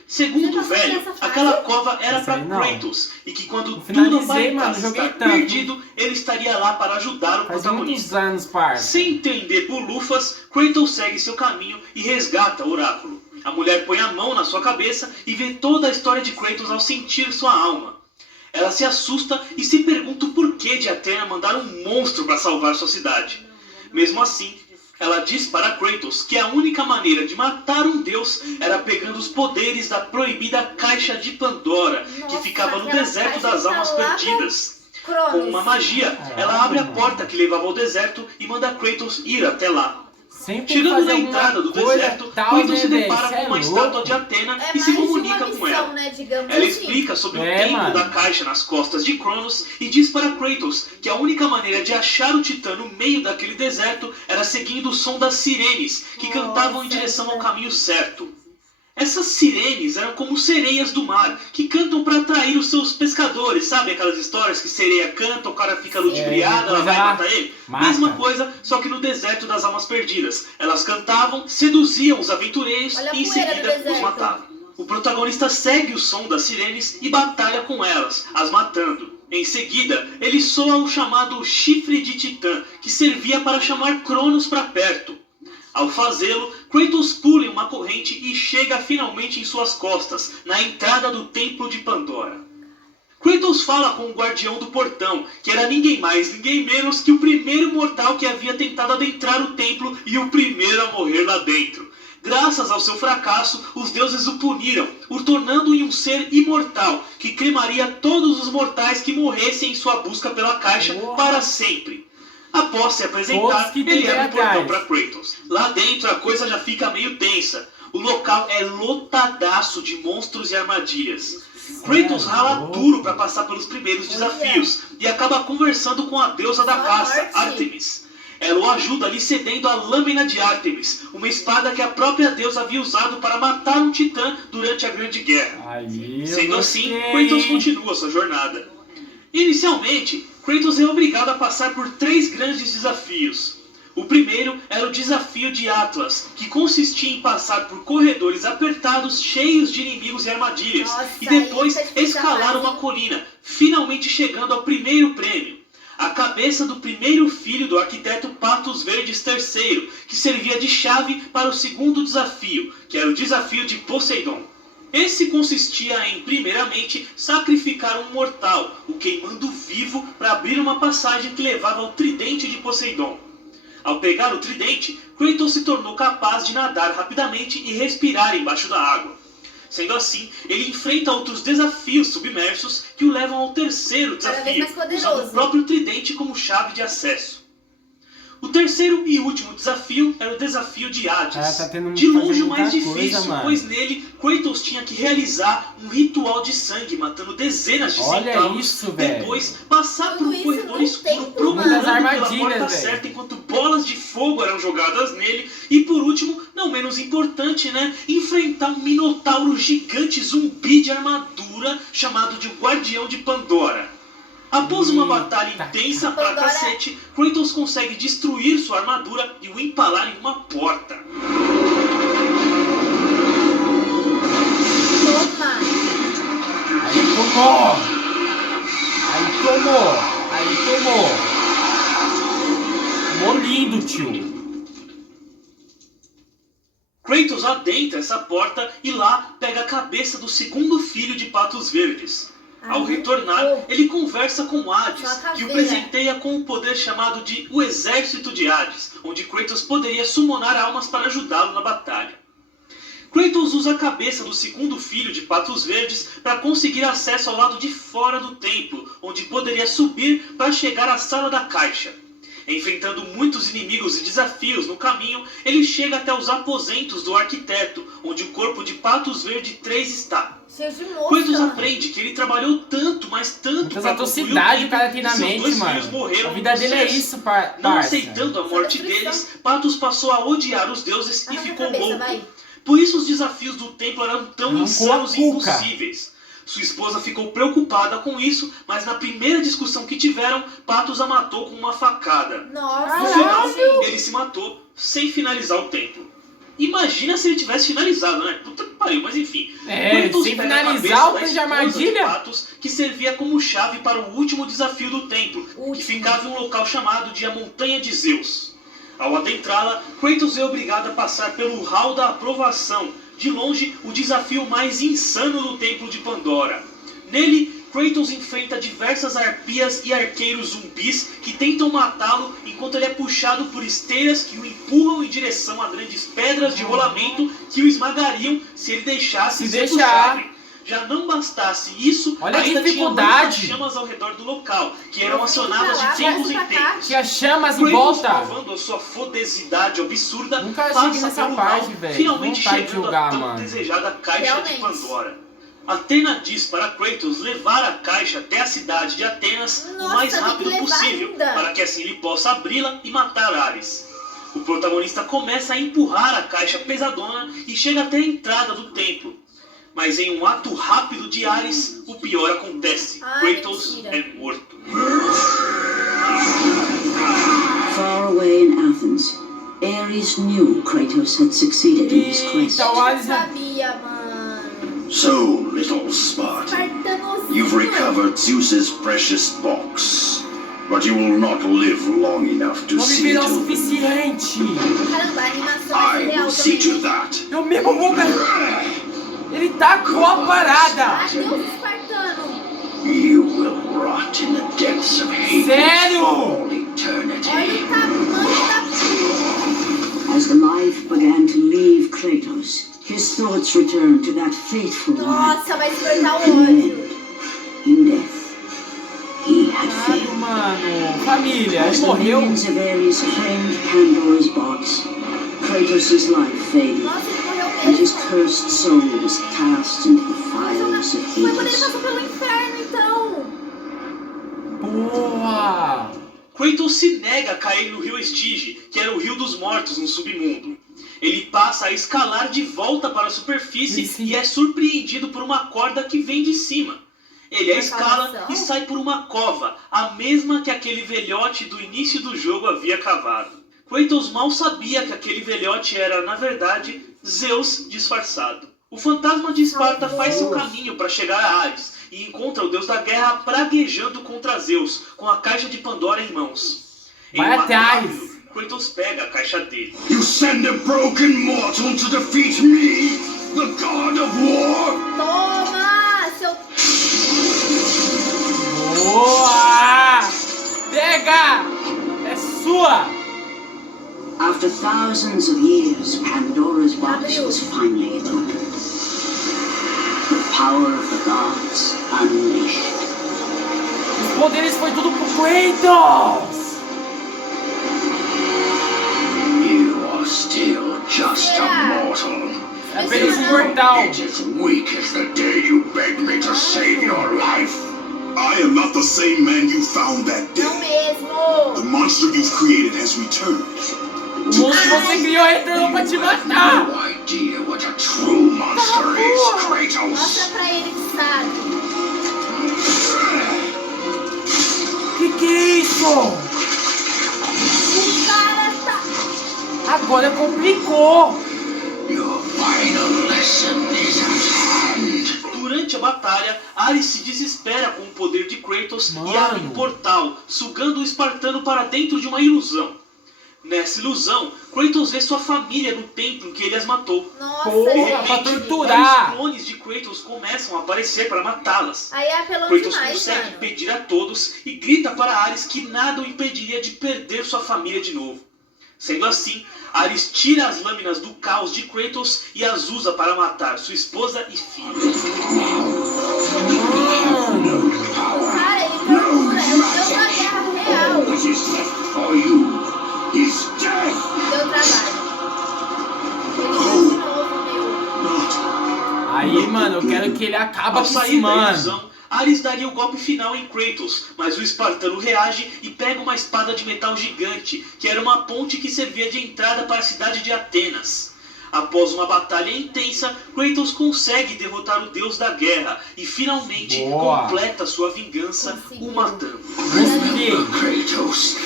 Segundo o velho, aquela cova era para Kratos, e que quando tudo aparentasse estar perdido, ele estaria lá para ajudar o protagonista. Sem entender bolufas, Kratos segue seu caminho e resgata o oráculo. A mulher põe a mão na sua cabeça e vê toda a história de Kratos ao sentir sua alma. Ela se assusta e se pergunta o porquê de Atena mandar um monstro para salvar sua cidade. Mesmo assim, ela diz para Kratos que a única maneira de matar um deus era pegando os poderes da proibida Caixa de Pandora, que ficava no deserto das almas perdidas. Com uma magia, ela abre a porta que levava ao deserto e manda Kratos ir até lá. Chegando na entrada do deserto, Kratos se depara com uma estátua de Atena e se comunica com ela. Ela explica sobre o tempo da caixa nas costas de Cronos e diz para Kratos que a única maneira de achar o Titã no meio daquele deserto era seguindo o som das sirenes, que cantavam em direção ao caminho certo. Essas sirenes eram como sereias do mar, que cantam para atrair os seus pescadores. Sabe aquelas histórias que sereia canta, o cara fica ludibriado, ela vai matar ele? Mesma coisa, só que no deserto das almas perdidas. Elas cantavam, seduziam os aventureiros e em seguida os matavam. O protagonista segue o som das sirenes e batalha com elas, as matando. Em seguida, ele soa o chamado Chifre de Titã, que servia para chamar Cronos para perto. Ao fazê-lo, Kratos pula em uma corrente e chega finalmente em suas costas, na entrada do Templo de Pandora. Kratos fala com o guardião do portão, que era ninguém mais, ninguém menos que o primeiro mortal que havia tentado adentrar o templo e o primeiro a morrer lá dentro. Graças ao seu fracasso, os deuses o puniram, o tornando em um ser imortal, que cremaria todos os mortais que morressem em sua busca pela caixa para sempre. Após se apresentar, ele abre o portão para Kratos. Lá dentro a coisa já fica meio tensa. O local é lotadaço de monstros e armadilhas. Kratos rala duro para passar pelos primeiros desafios e acaba conversando com a deusa da caça, Ártemis. Ela o ajuda lhe cedendo a lâmina de Ártemis, uma espada que a própria deusa havia usado para matar um titã durante a Grande Guerra. Sendo assim, Kratos continua sua jornada. Inicialmente, Kratos é obrigado a passar por 3 grandes desafios. O primeiro era o desafio de Atlas, que consistia em passar por corredores apertados cheios de inimigos e armadilhas, e depois escalar uma colina, finalmente chegando ao primeiro prêmio. A cabeça do primeiro filho do arquiteto Patos Verdes III, que servia de chave para o segundo desafio, que era o desafio de Poseidon. Esse consistia em, primeiramente, sacrificar um mortal, o queimando vivo para abrir uma passagem que levava ao tridente de Poseidon. Ao pegar o tridente, Kratos se tornou capaz de nadar rapidamente e respirar embaixo da água. Sendo assim, ele enfrenta outros desafios submersos que o levam ao terceiro desafio, usando o próprio tridente como chave de acesso. O terceiro e último desafio era o desafio de Hades, de longe o mais difícil, pois nele Kratos tinha que realizar um ritual de sangue, matando dezenas de centauros, depois passar por um corredor escuro procurando pela porta certa enquanto bolas de fogo eram jogadas nele, e por último, não menos importante, enfrentar um minotauro gigante zumbi de armadura chamado de Guardião de Pandora. Após uma batalha intensa pra cacete, Kratos consegue destruir sua armadura e o empalar em uma porta. Toma! Aí tomou! Mó lindo, tio! Kratos adentra essa porta e lá pega a cabeça do segundo filho de Patos Verdes. Ao retornar, ele conversa com Hades, que o presenteia com um poder chamado de o Exército de Hades, onde Kratos poderia summonar almas para ajudá-lo na batalha. Kratos usa a cabeça do segundo filho de Patos Verdes para conseguir acesso ao lado de fora do templo, onde poderia subir para chegar à Sala da Caixa. Enfrentando muitos inimigos e desafios no caminho, ele chega até os aposentos do arquiteto, onde o corpo de Patos Verde III está. Kratos aprende que ele trabalhou tanto, mas tanto para concluir o cara tem na mente, mano. A vida dele é isso, parça. Não aceitando a morte deles, Patos passou a odiar os deuses e ficou louco. Por isso os desafios do templo eram tão insanos e impossíveis. Sua esposa ficou preocupada com isso, mas na primeira discussão que tiveram, Patos a matou com uma facada. No final, ele se matou sem finalizar o templo. Imagina se ele tivesse finalizado, né? Puta que pariu, mas enfim. Sem finalizar o de armadilha? Patos, que servia como chave para o último desafio do templo, que ficava em um local chamado de a Montanha de Zeus. Ao adentrá-la, Kratos é obrigado a passar pelo hall da aprovação, de longe o desafio mais insano do Templo de Pandora. Nele, Kratos enfrenta diversas arpias e arqueiros zumbis que tentam matá-lo enquanto ele é puxado por esteiras que o empurram em direção a grandes pedras de rolamento que o esmagariam se ele deixasse ser puxado. Já não bastasse isso, olha ainda a dificuldade. Tinha chamas ao redor do local, que eram acionadas de tempos em tempos. Tinha chamas em volta. Provando a sua fodesidade absurda, nunca passa nessa pelo parte, mal, finalmente chegando jogar, a tão desejada Caixa de Pandora. Atena diz para Kratos levar a caixa até a cidade de Atenas o mais rápido possível, para que assim ele possa abri-la e matar Ares. O protagonista começa a empurrar a caixa pesadona e chega até a entrada do templo. Mas em um ato rápido de Ares, o pior acontece. Kratos é morto. Far away in Athens, Ares knew Kratos had succeeded in his quest. Sabia, mano. So, little Spartan, you've recovered Zeus's precious box. But you will not live long enough to see to suficiente. Caramba, a animação I é real will see também. to that. Eu mesmo vou... Ele tacou a parada. Adeus, espartano. You will rot in the depths of hate Sério? for all eternity. Olha o tamanho da... As the life began to leave Kratos, his thoughts returned to that fateful night. Nossa, vai despertar o ódio. In death, he had Caralho, failed. mano. família, ele As the morreu. minions of Ares claimed Pandora's box, Kratos' life faded, Nossa, ele morreu and his mesmo. cursed soul was cast into the fires of Foi quando ele Hades. passou pelo inferno, então. Boa! Kratos se nega a cair no rio Estige, que era o rio dos mortos no submundo. Ele passa a escalar de volta para a superfície e é surpreendido por uma corda que vem de cima. Ele a escala e sai por uma cova, a mesma que aquele velhote do início do jogo havia cavado. Kratos mal sabia que aquele velhote era, na verdade, Zeus disfarçado. O fantasma de Esparta faz seu caminho para chegar a Ares e encontra o deus da guerra praguejando contra Zeus, com a caixa de Pandora em mãos. Vai até Ares! Kratos pega a caixa dele. You send a broken mortal to defeat me, the god of war? Toma, seu... Boa! Pega! É sua! After thousands of years, Pandora's box was finally opened. The power of the gods unleashed. Os poderes foi tudo pro Kratos! You are still just a mortal. É apenas mortal. It is weak as the day you begged me to save your life. I am not the same man you found that Não day. mesmo. The monster you've created has returned. O monstro que você criou retornou pra te matar! No idea what a true monster is, Kratos. Mostra pra ele que sabe. Que é isso? O cara tá... Agora complicou! Your final lesson is at hand. Durante a batalha, Ares se desespera com o poder de Kratos Mano. e abre um portal, sugando o espartano para dentro de uma ilusão. Nessa ilusão, Kratos vê sua família no templo em que ele as matou. Nossa, Porra, gente. pra torturar. Vários clones de Kratos começam a aparecer para matá-las. Aí é apelão Kratos demais, consegue mano. impedir a todos e grita para Ares que nada o impediria de perder sua família de novo. Sendo assim, Ares tira as lâminas do caos de Kratos e as usa para matar sua esposa e filho. Cara, ele tortura. É o deus da guerra real. What is left for you is death. Deu trabalho. Ele fez de novo, meu. Aí, mano, eu quero que ele acabe Ao com esse sair da mano. ilusão, Ares daria o golpe final em Kratos, mas o espartano reage e pega uma espada de metal gigante, que era uma ponte que servia de entrada para a cidade de Atenas. Após uma batalha intensa, Kratos consegue derrotar o deus da guerra e finalmente Boa. completa sua vingança, Conseguiu. o matando. Gostei. Kratos,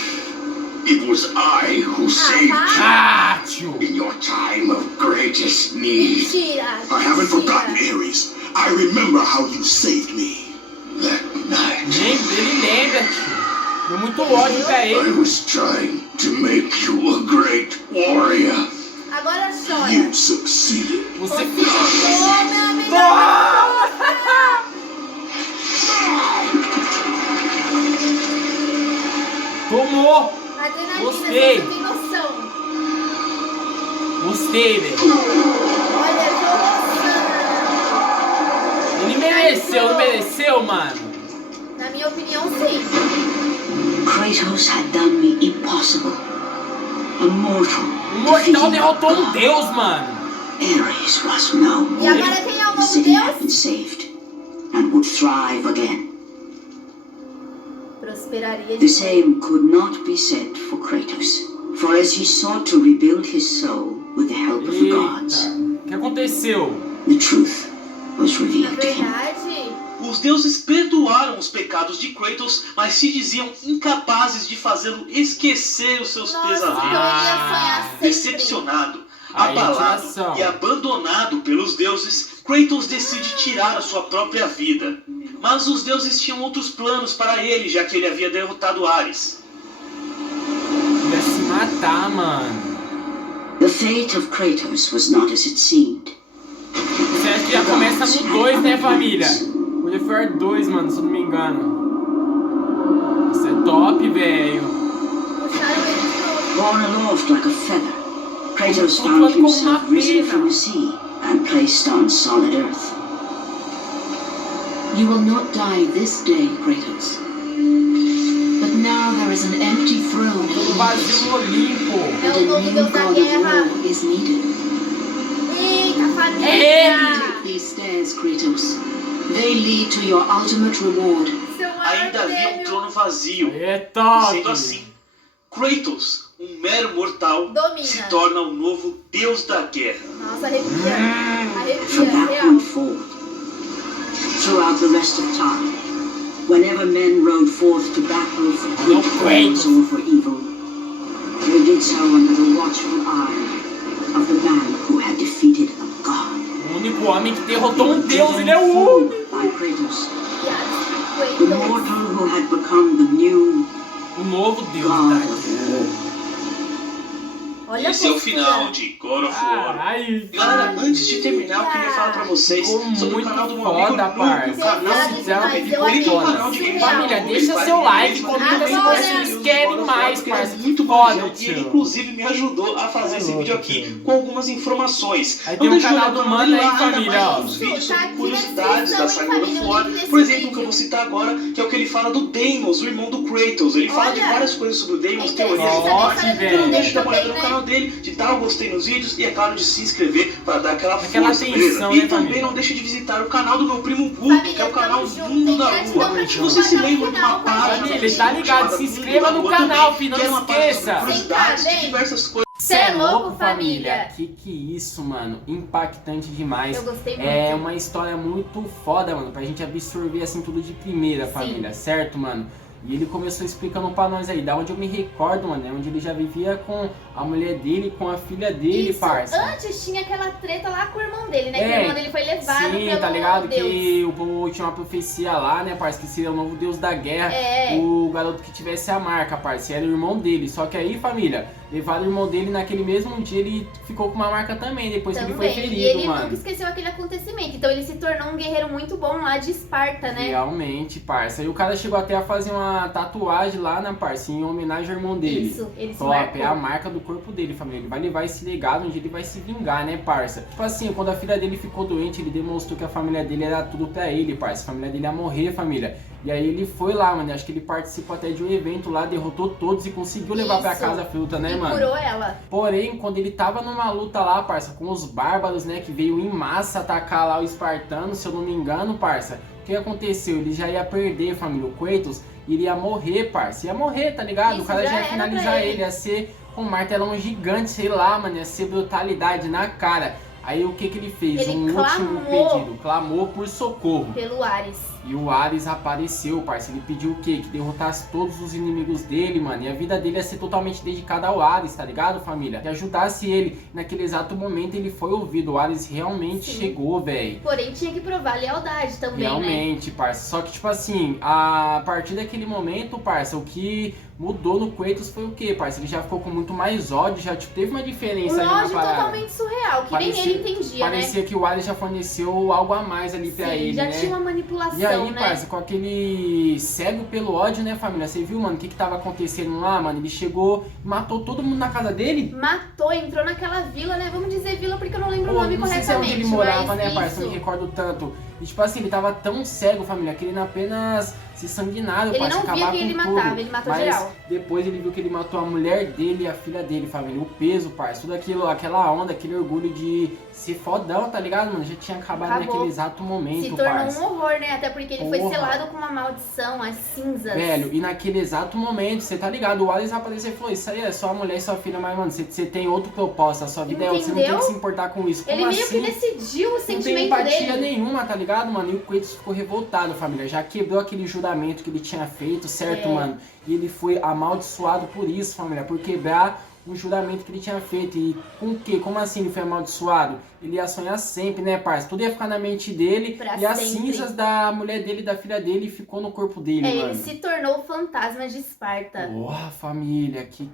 it was I who saved you Ah, tio. in your time of greatest need. Mentira. I haven't forgotten Mentira. Ares. I remember how you saved me. That night, Ele lembra, tio. Deu muito ódio pra I ele. was trying to make you a great warrior. Agora chora. You succeeded. Você... Ô, meu amigo. Ah! Tomou! Adrenalina, Gostei. você não tem noção. Gostei, velho. Olha, evolução. Ele mereceu, não mereceu, mano? Na minha opinião, sim. Kratos had done the impossible. A mortal. O mortal defeating a derrotou um god. deus, mano. Ares was no E more. agora quem é o The novo city had been deus? saved and would thrive again. Prosperaria The de same could not be said for Kratos, for as he sought to rebuild his soul with the help of the Eita, gods, o que aconteceu? the truth was Na revealed to him. verdade, Os deuses perdoaram os pecados de Kratos, mas se diziam incapazes de fazê-lo esquecer os seus nossa, então pesadelos. ele ia sonhar sempre. Decepcionado, Aí, abalado tiração. e abandonado pelos deuses, Kratos decide tirar a sua própria vida. Mas os deuses tinham outros planos para ele, já que ele havia derrotado Ares. Ia se matar, mano. The fate of Kratos was not as it seemed. Você acha que já começa no 2, né, família? O God of War 2, mano, se eu não me engano. Isso é top, velho. Puxaram ele de novo. Borne aloft like a feather, Kratos Flutuando found como himself uma risen pena. from the sea and placed on solid earth. You will not die this day, Kratos. But now there There is an empty throne O vazio no Olimpo. É o novo deus da guerra. is needed. Eita, família! Ele! These stairs, Kratos. They lead to your ultimate reward. Seu maior Ainda havia um prêmio. trono vazio. É top! Sendo assim, Kratos, um mero mortal, Domina. se torna o novo deus da guerra. Nossa, arrepia. From Arrepia, that real. point forward, throughout the rest of time, whenever men rode forth to battle for good cause or for evil, they did so under the watchful eye of the man who had defeated a god. O único homem que derrotou um deus, ele é o único. By Kratos, Yes, the Kratos. mortal who had become the new O novo deus god da of guerra. war. Olha a Esse é o postura. final de God of War. Caralho. Galera, antes de terminar, eu queria falar pra vocês Ficou sobre o muito canal do meu amigo foda, Nuno, parça. o canal Ficou do demais, ele eu tem um amei. canal de games. Família, Ele deixa faz seu games, like, mas comenta ele se Agora, vocês vídeos querem do God of mais, War, porque ele é parça. muito Foda, manjado, e ele tio. inclusive me ajudou a fazer esse vídeo aqui com algumas informações. Aí Então tem o deixa eu canal olhar do no mano dele aí, lá, ainda família, ó. mais uns vídeos Tá sobre aqui na curiosidades da descrição, saga hein, God of família, o War. link desse Por exemplo, o que vídeo. eu vou citar agora, que é o que ele fala do Deimos, o irmão do Kratos. Ele fala de Olha. várias coisas sobre o Deimos, É teorias interessante e Ó, saber que saber do velho. então dele deixa eu dar uma olhada também, no né? canal dele, de dar o gostei nos vídeos e é claro de se inscrever para dar aquela Aquela força, atenção, beleza? né, E também família? não deixe de visitar o canal do meu primo Guto, Família, que é o canal tamo junto, Mundo hein? da Gratidão Lua. pra quem Você se ficou até o lembra de uma final, página? família, tá ligado? Se inscreva no canal, filho, não que era uma página esqueça. sobre curiosidades Vem cá, de vem. diversas coisas. Cê é louco, família? Que isso, mano? Impactante demais. Eu gostei muito. É uma história muito foda, mano, pra gente absorver assim tudo de primeira, Sim. família, certo, mano? E ele começou explicando pra nós aí, da onde eu me recordo, mano, é onde ele já vivia com a mulher dele, com a filha dele, Isso, parça. antes tinha aquela treta lá com o irmão dele, né? Que É, o irmão dele foi levado sim, pelo tá ligado? Deus. Que o povo tinha uma profecia lá, né, parça, que seria o novo deus da guerra. É. O garoto que tivesse a marca, parça, era o irmão dele. Só que aí, família, levaram o irmão dele naquele mesmo dia, ele ficou com uma marca também, depois que ele foi ferido, e ele mano. nunca esqueceu aquele acontecimento. Então ele se tornou um guerreiro muito bom lá de Esparta, né? Realmente, parça. E o cara chegou até a fazer uma tatuagem lá, né, parça, em homenagem ao irmão dele. Isso, ele se Top, marcou. é a marca do corpo dele, família. Ele vai levar esse legado onde ele vai se vingar, né, parça? Tipo assim, quando a filha dele ficou doente, ele demonstrou que a família dele era tudo pra ele, parça. A família dele ia morrer, família. E aí ele foi lá, mano. Acho que ele participou até de um evento lá, derrotou todos e conseguiu levar pra Isso. casa a fruta, né, E mano? curou ela. Porém, quando ele tava numa luta lá, parça, com os bárbaros, né, que veio em massa atacar lá o espartano, se eu não me engano, parça, o que aconteceu? Ele já ia perder, família, o Kratos iria morrer, parça, ia morrer, tá ligado? Isso, o cara já já ia era finalizar pra ele, ele. ia ser um martelão gigante, sei lá, mano, ia ser brutalidade na cara. Aí o que que ele fez? Ele Um último clamou. pedido, clamou por socorro. Pelo Ares. E o Ares apareceu, parça. Ele pediu o quê? Que derrotasse todos os inimigos dele, mano. E a vida dele ia ser totalmente dedicada ao Ares, tá ligado, família? Que ajudasse ele. Naquele exato momento ele foi ouvido. O Ares realmente Sim. chegou, velho. Porém, tinha que provar lealdade também, né? Realmente, parça. Só que, tipo assim, a partir daquele momento, parça, o que mudou no Kratos foi o quê, parça? Ele já ficou com muito mais ódio, já tipo, teve uma diferença Um ali na ódio parada. totalmente surreal, que Parecia- nem ele entendia, né? Parecia que o Ares já forneceu algo a mais ali pra Sim, ele, já né? tinha uma manipulação, E aí, né? parça, com aquele cego pelo ódio, né, família? Você viu, mano, o que que tava acontecendo lá, mano? Ele chegou e matou todo mundo na casa dele? Matou, entrou naquela vila, né? Vamos dizer vila porque eu não lembro o Pô, nome não sei se é onde corretamente, ele morava, mas né, parça? Eu isso. me recordo tanto. E, tipo assim, ele tava tão cego, família, querendo apenas ser sanguinário, Ele parça, não via acabar que com ele tudo. matava, ele matou Mas geral. depois ele viu que ele matou a mulher dele e a filha dele, família. O peso, parça, tudo aquilo, aquela onda, aquele orgulho de ser fodão, tá ligado, mano? Já tinha acabado Acabou. naquele exato momento, Se tornou parça. um horror, né? Até porque ele foi Porra. selado com uma maldição, as cinzas. Velho, e naquele exato momento, você tá ligado? O Ares apareceu e falou: isso aí é só a mulher e sua filha, mas, mano, você tem outro propósito, a sua vida é outra, você não tem Entendeu? que se importar com isso. Ele Como meio assim? que decidiu o Não tem sentimento empatia dele. nenhuma, tá ligado, mano? E o Kratos ficou revoltado, família. Já quebrou aquele juramento que ele tinha feito, certo, É. mano? E ele foi amaldiçoado por isso, família, por quebrar um juramento que ele tinha feito. E com o quê? Como assim ele foi amaldiçoado? Ele ia sonhar sempre, né, parça? Tudo ia ficar na mente dele. Pra e as sempre. cinzas da mulher dele e da filha dele ficou no corpo dele, É, mano. ele se tornou o fantasma de Esparta. Porra, família, que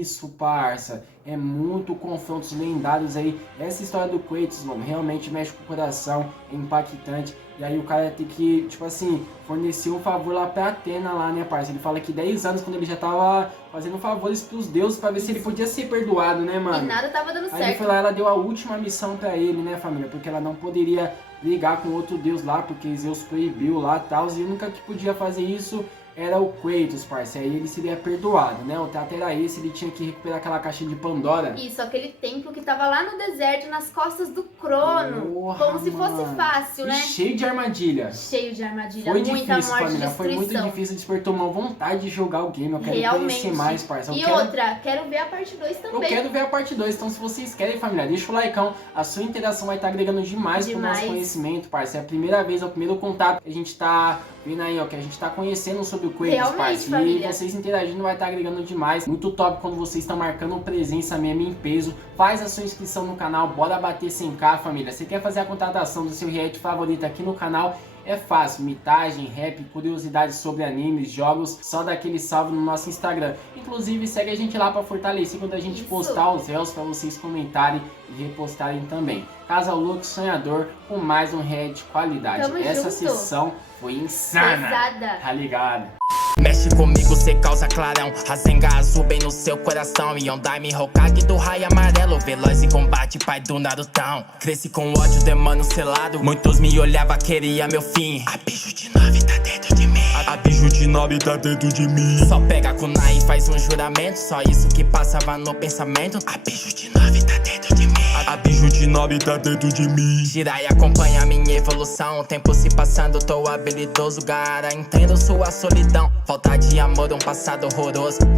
isso, parça? É muito confrontos lendários aí. Essa história do Kratos, mano, realmente mexe com o coração, é impactante. E aí o cara tem que, tipo assim, fornecer um favor lá pra Atena lá, né, parça? Ele fala que 10 anos, quando ele já tava fazendo favores pros deuses pra ver se ele podia ser perdoado, né, E mano? nada tava dando Aí ele certo. foi lá, ela deu a última missão pra ele, né, família? Porque ela não poderia brigar com outro deus lá, porque Zeus proibiu lá e tal. E a única que podia fazer isso era o Kratos, parça. Aí ele seria perdoado, né? O trato era esse, ele tinha que recuperar aquela caixa de Pandora. Isso, aquele templo que tava lá no deserto, nas costas do Crono. Porra, como se fosse fácil, e né? cheio de armadilha. Cheio de armadilha, Foi muita difícil, morte, família. Foi muito destruição. difícil, despertou uma vontade de jogar o game. Eu quero conhecer mais, parça. E outra, quero ver a parte 2 também. Eu quero ver a parte 2, então se vocês querem, família, deixa o likeão. A sua interação vai estar agregando demais pro nosso conhecimento, parça. É a primeira vez, é o primeiro contato que a gente tá vendo aí, ó, que a gente tá conhecendo sobre o Kratos, parça. Família. E vocês interagindo vai estar agregando demais. Muito top quando vocês estão marcando presença mesmo em peso. Faz a sua inscrição no canal, bora bater 100k, família. Você quer fazer a contratação do seu react favorito aqui no canal? É fácil, mitagem, rap, curiosidades sobre animes, jogos, só dá aquele salve no nosso Instagram. Inclusive, segue a gente lá pra fortalecer quando a gente postar os réus pra vocês comentarem e repostarem também. Casa Lux Sonhador com mais um react de qualidade. Tamo Essa junto. sessão foi insana. Pesada. Tá ligado? Mexe comigo, cê causa clarão. Rasengan azul bem no seu coração. Yondaime Hokage do raio amarelo. Veloz em combate, pai do Narutão. Cresci com ódio, demônio selado. Muitos me olhavam, queria meu fim. A bicho de 9 tá dentro de mim. A bicho de 9 tá dentro de mim. Só pega a kunai e faz um juramento. Só isso que passava no pensamento. A bicho de 9 tá dentro de mim. A bicho de 9 tá dentro de mim. Jirai acompanha minha evolução. O tempo se passando, tô habilidoso, gara. Entendo sua solidão. Falta de amor, um passado horroroso.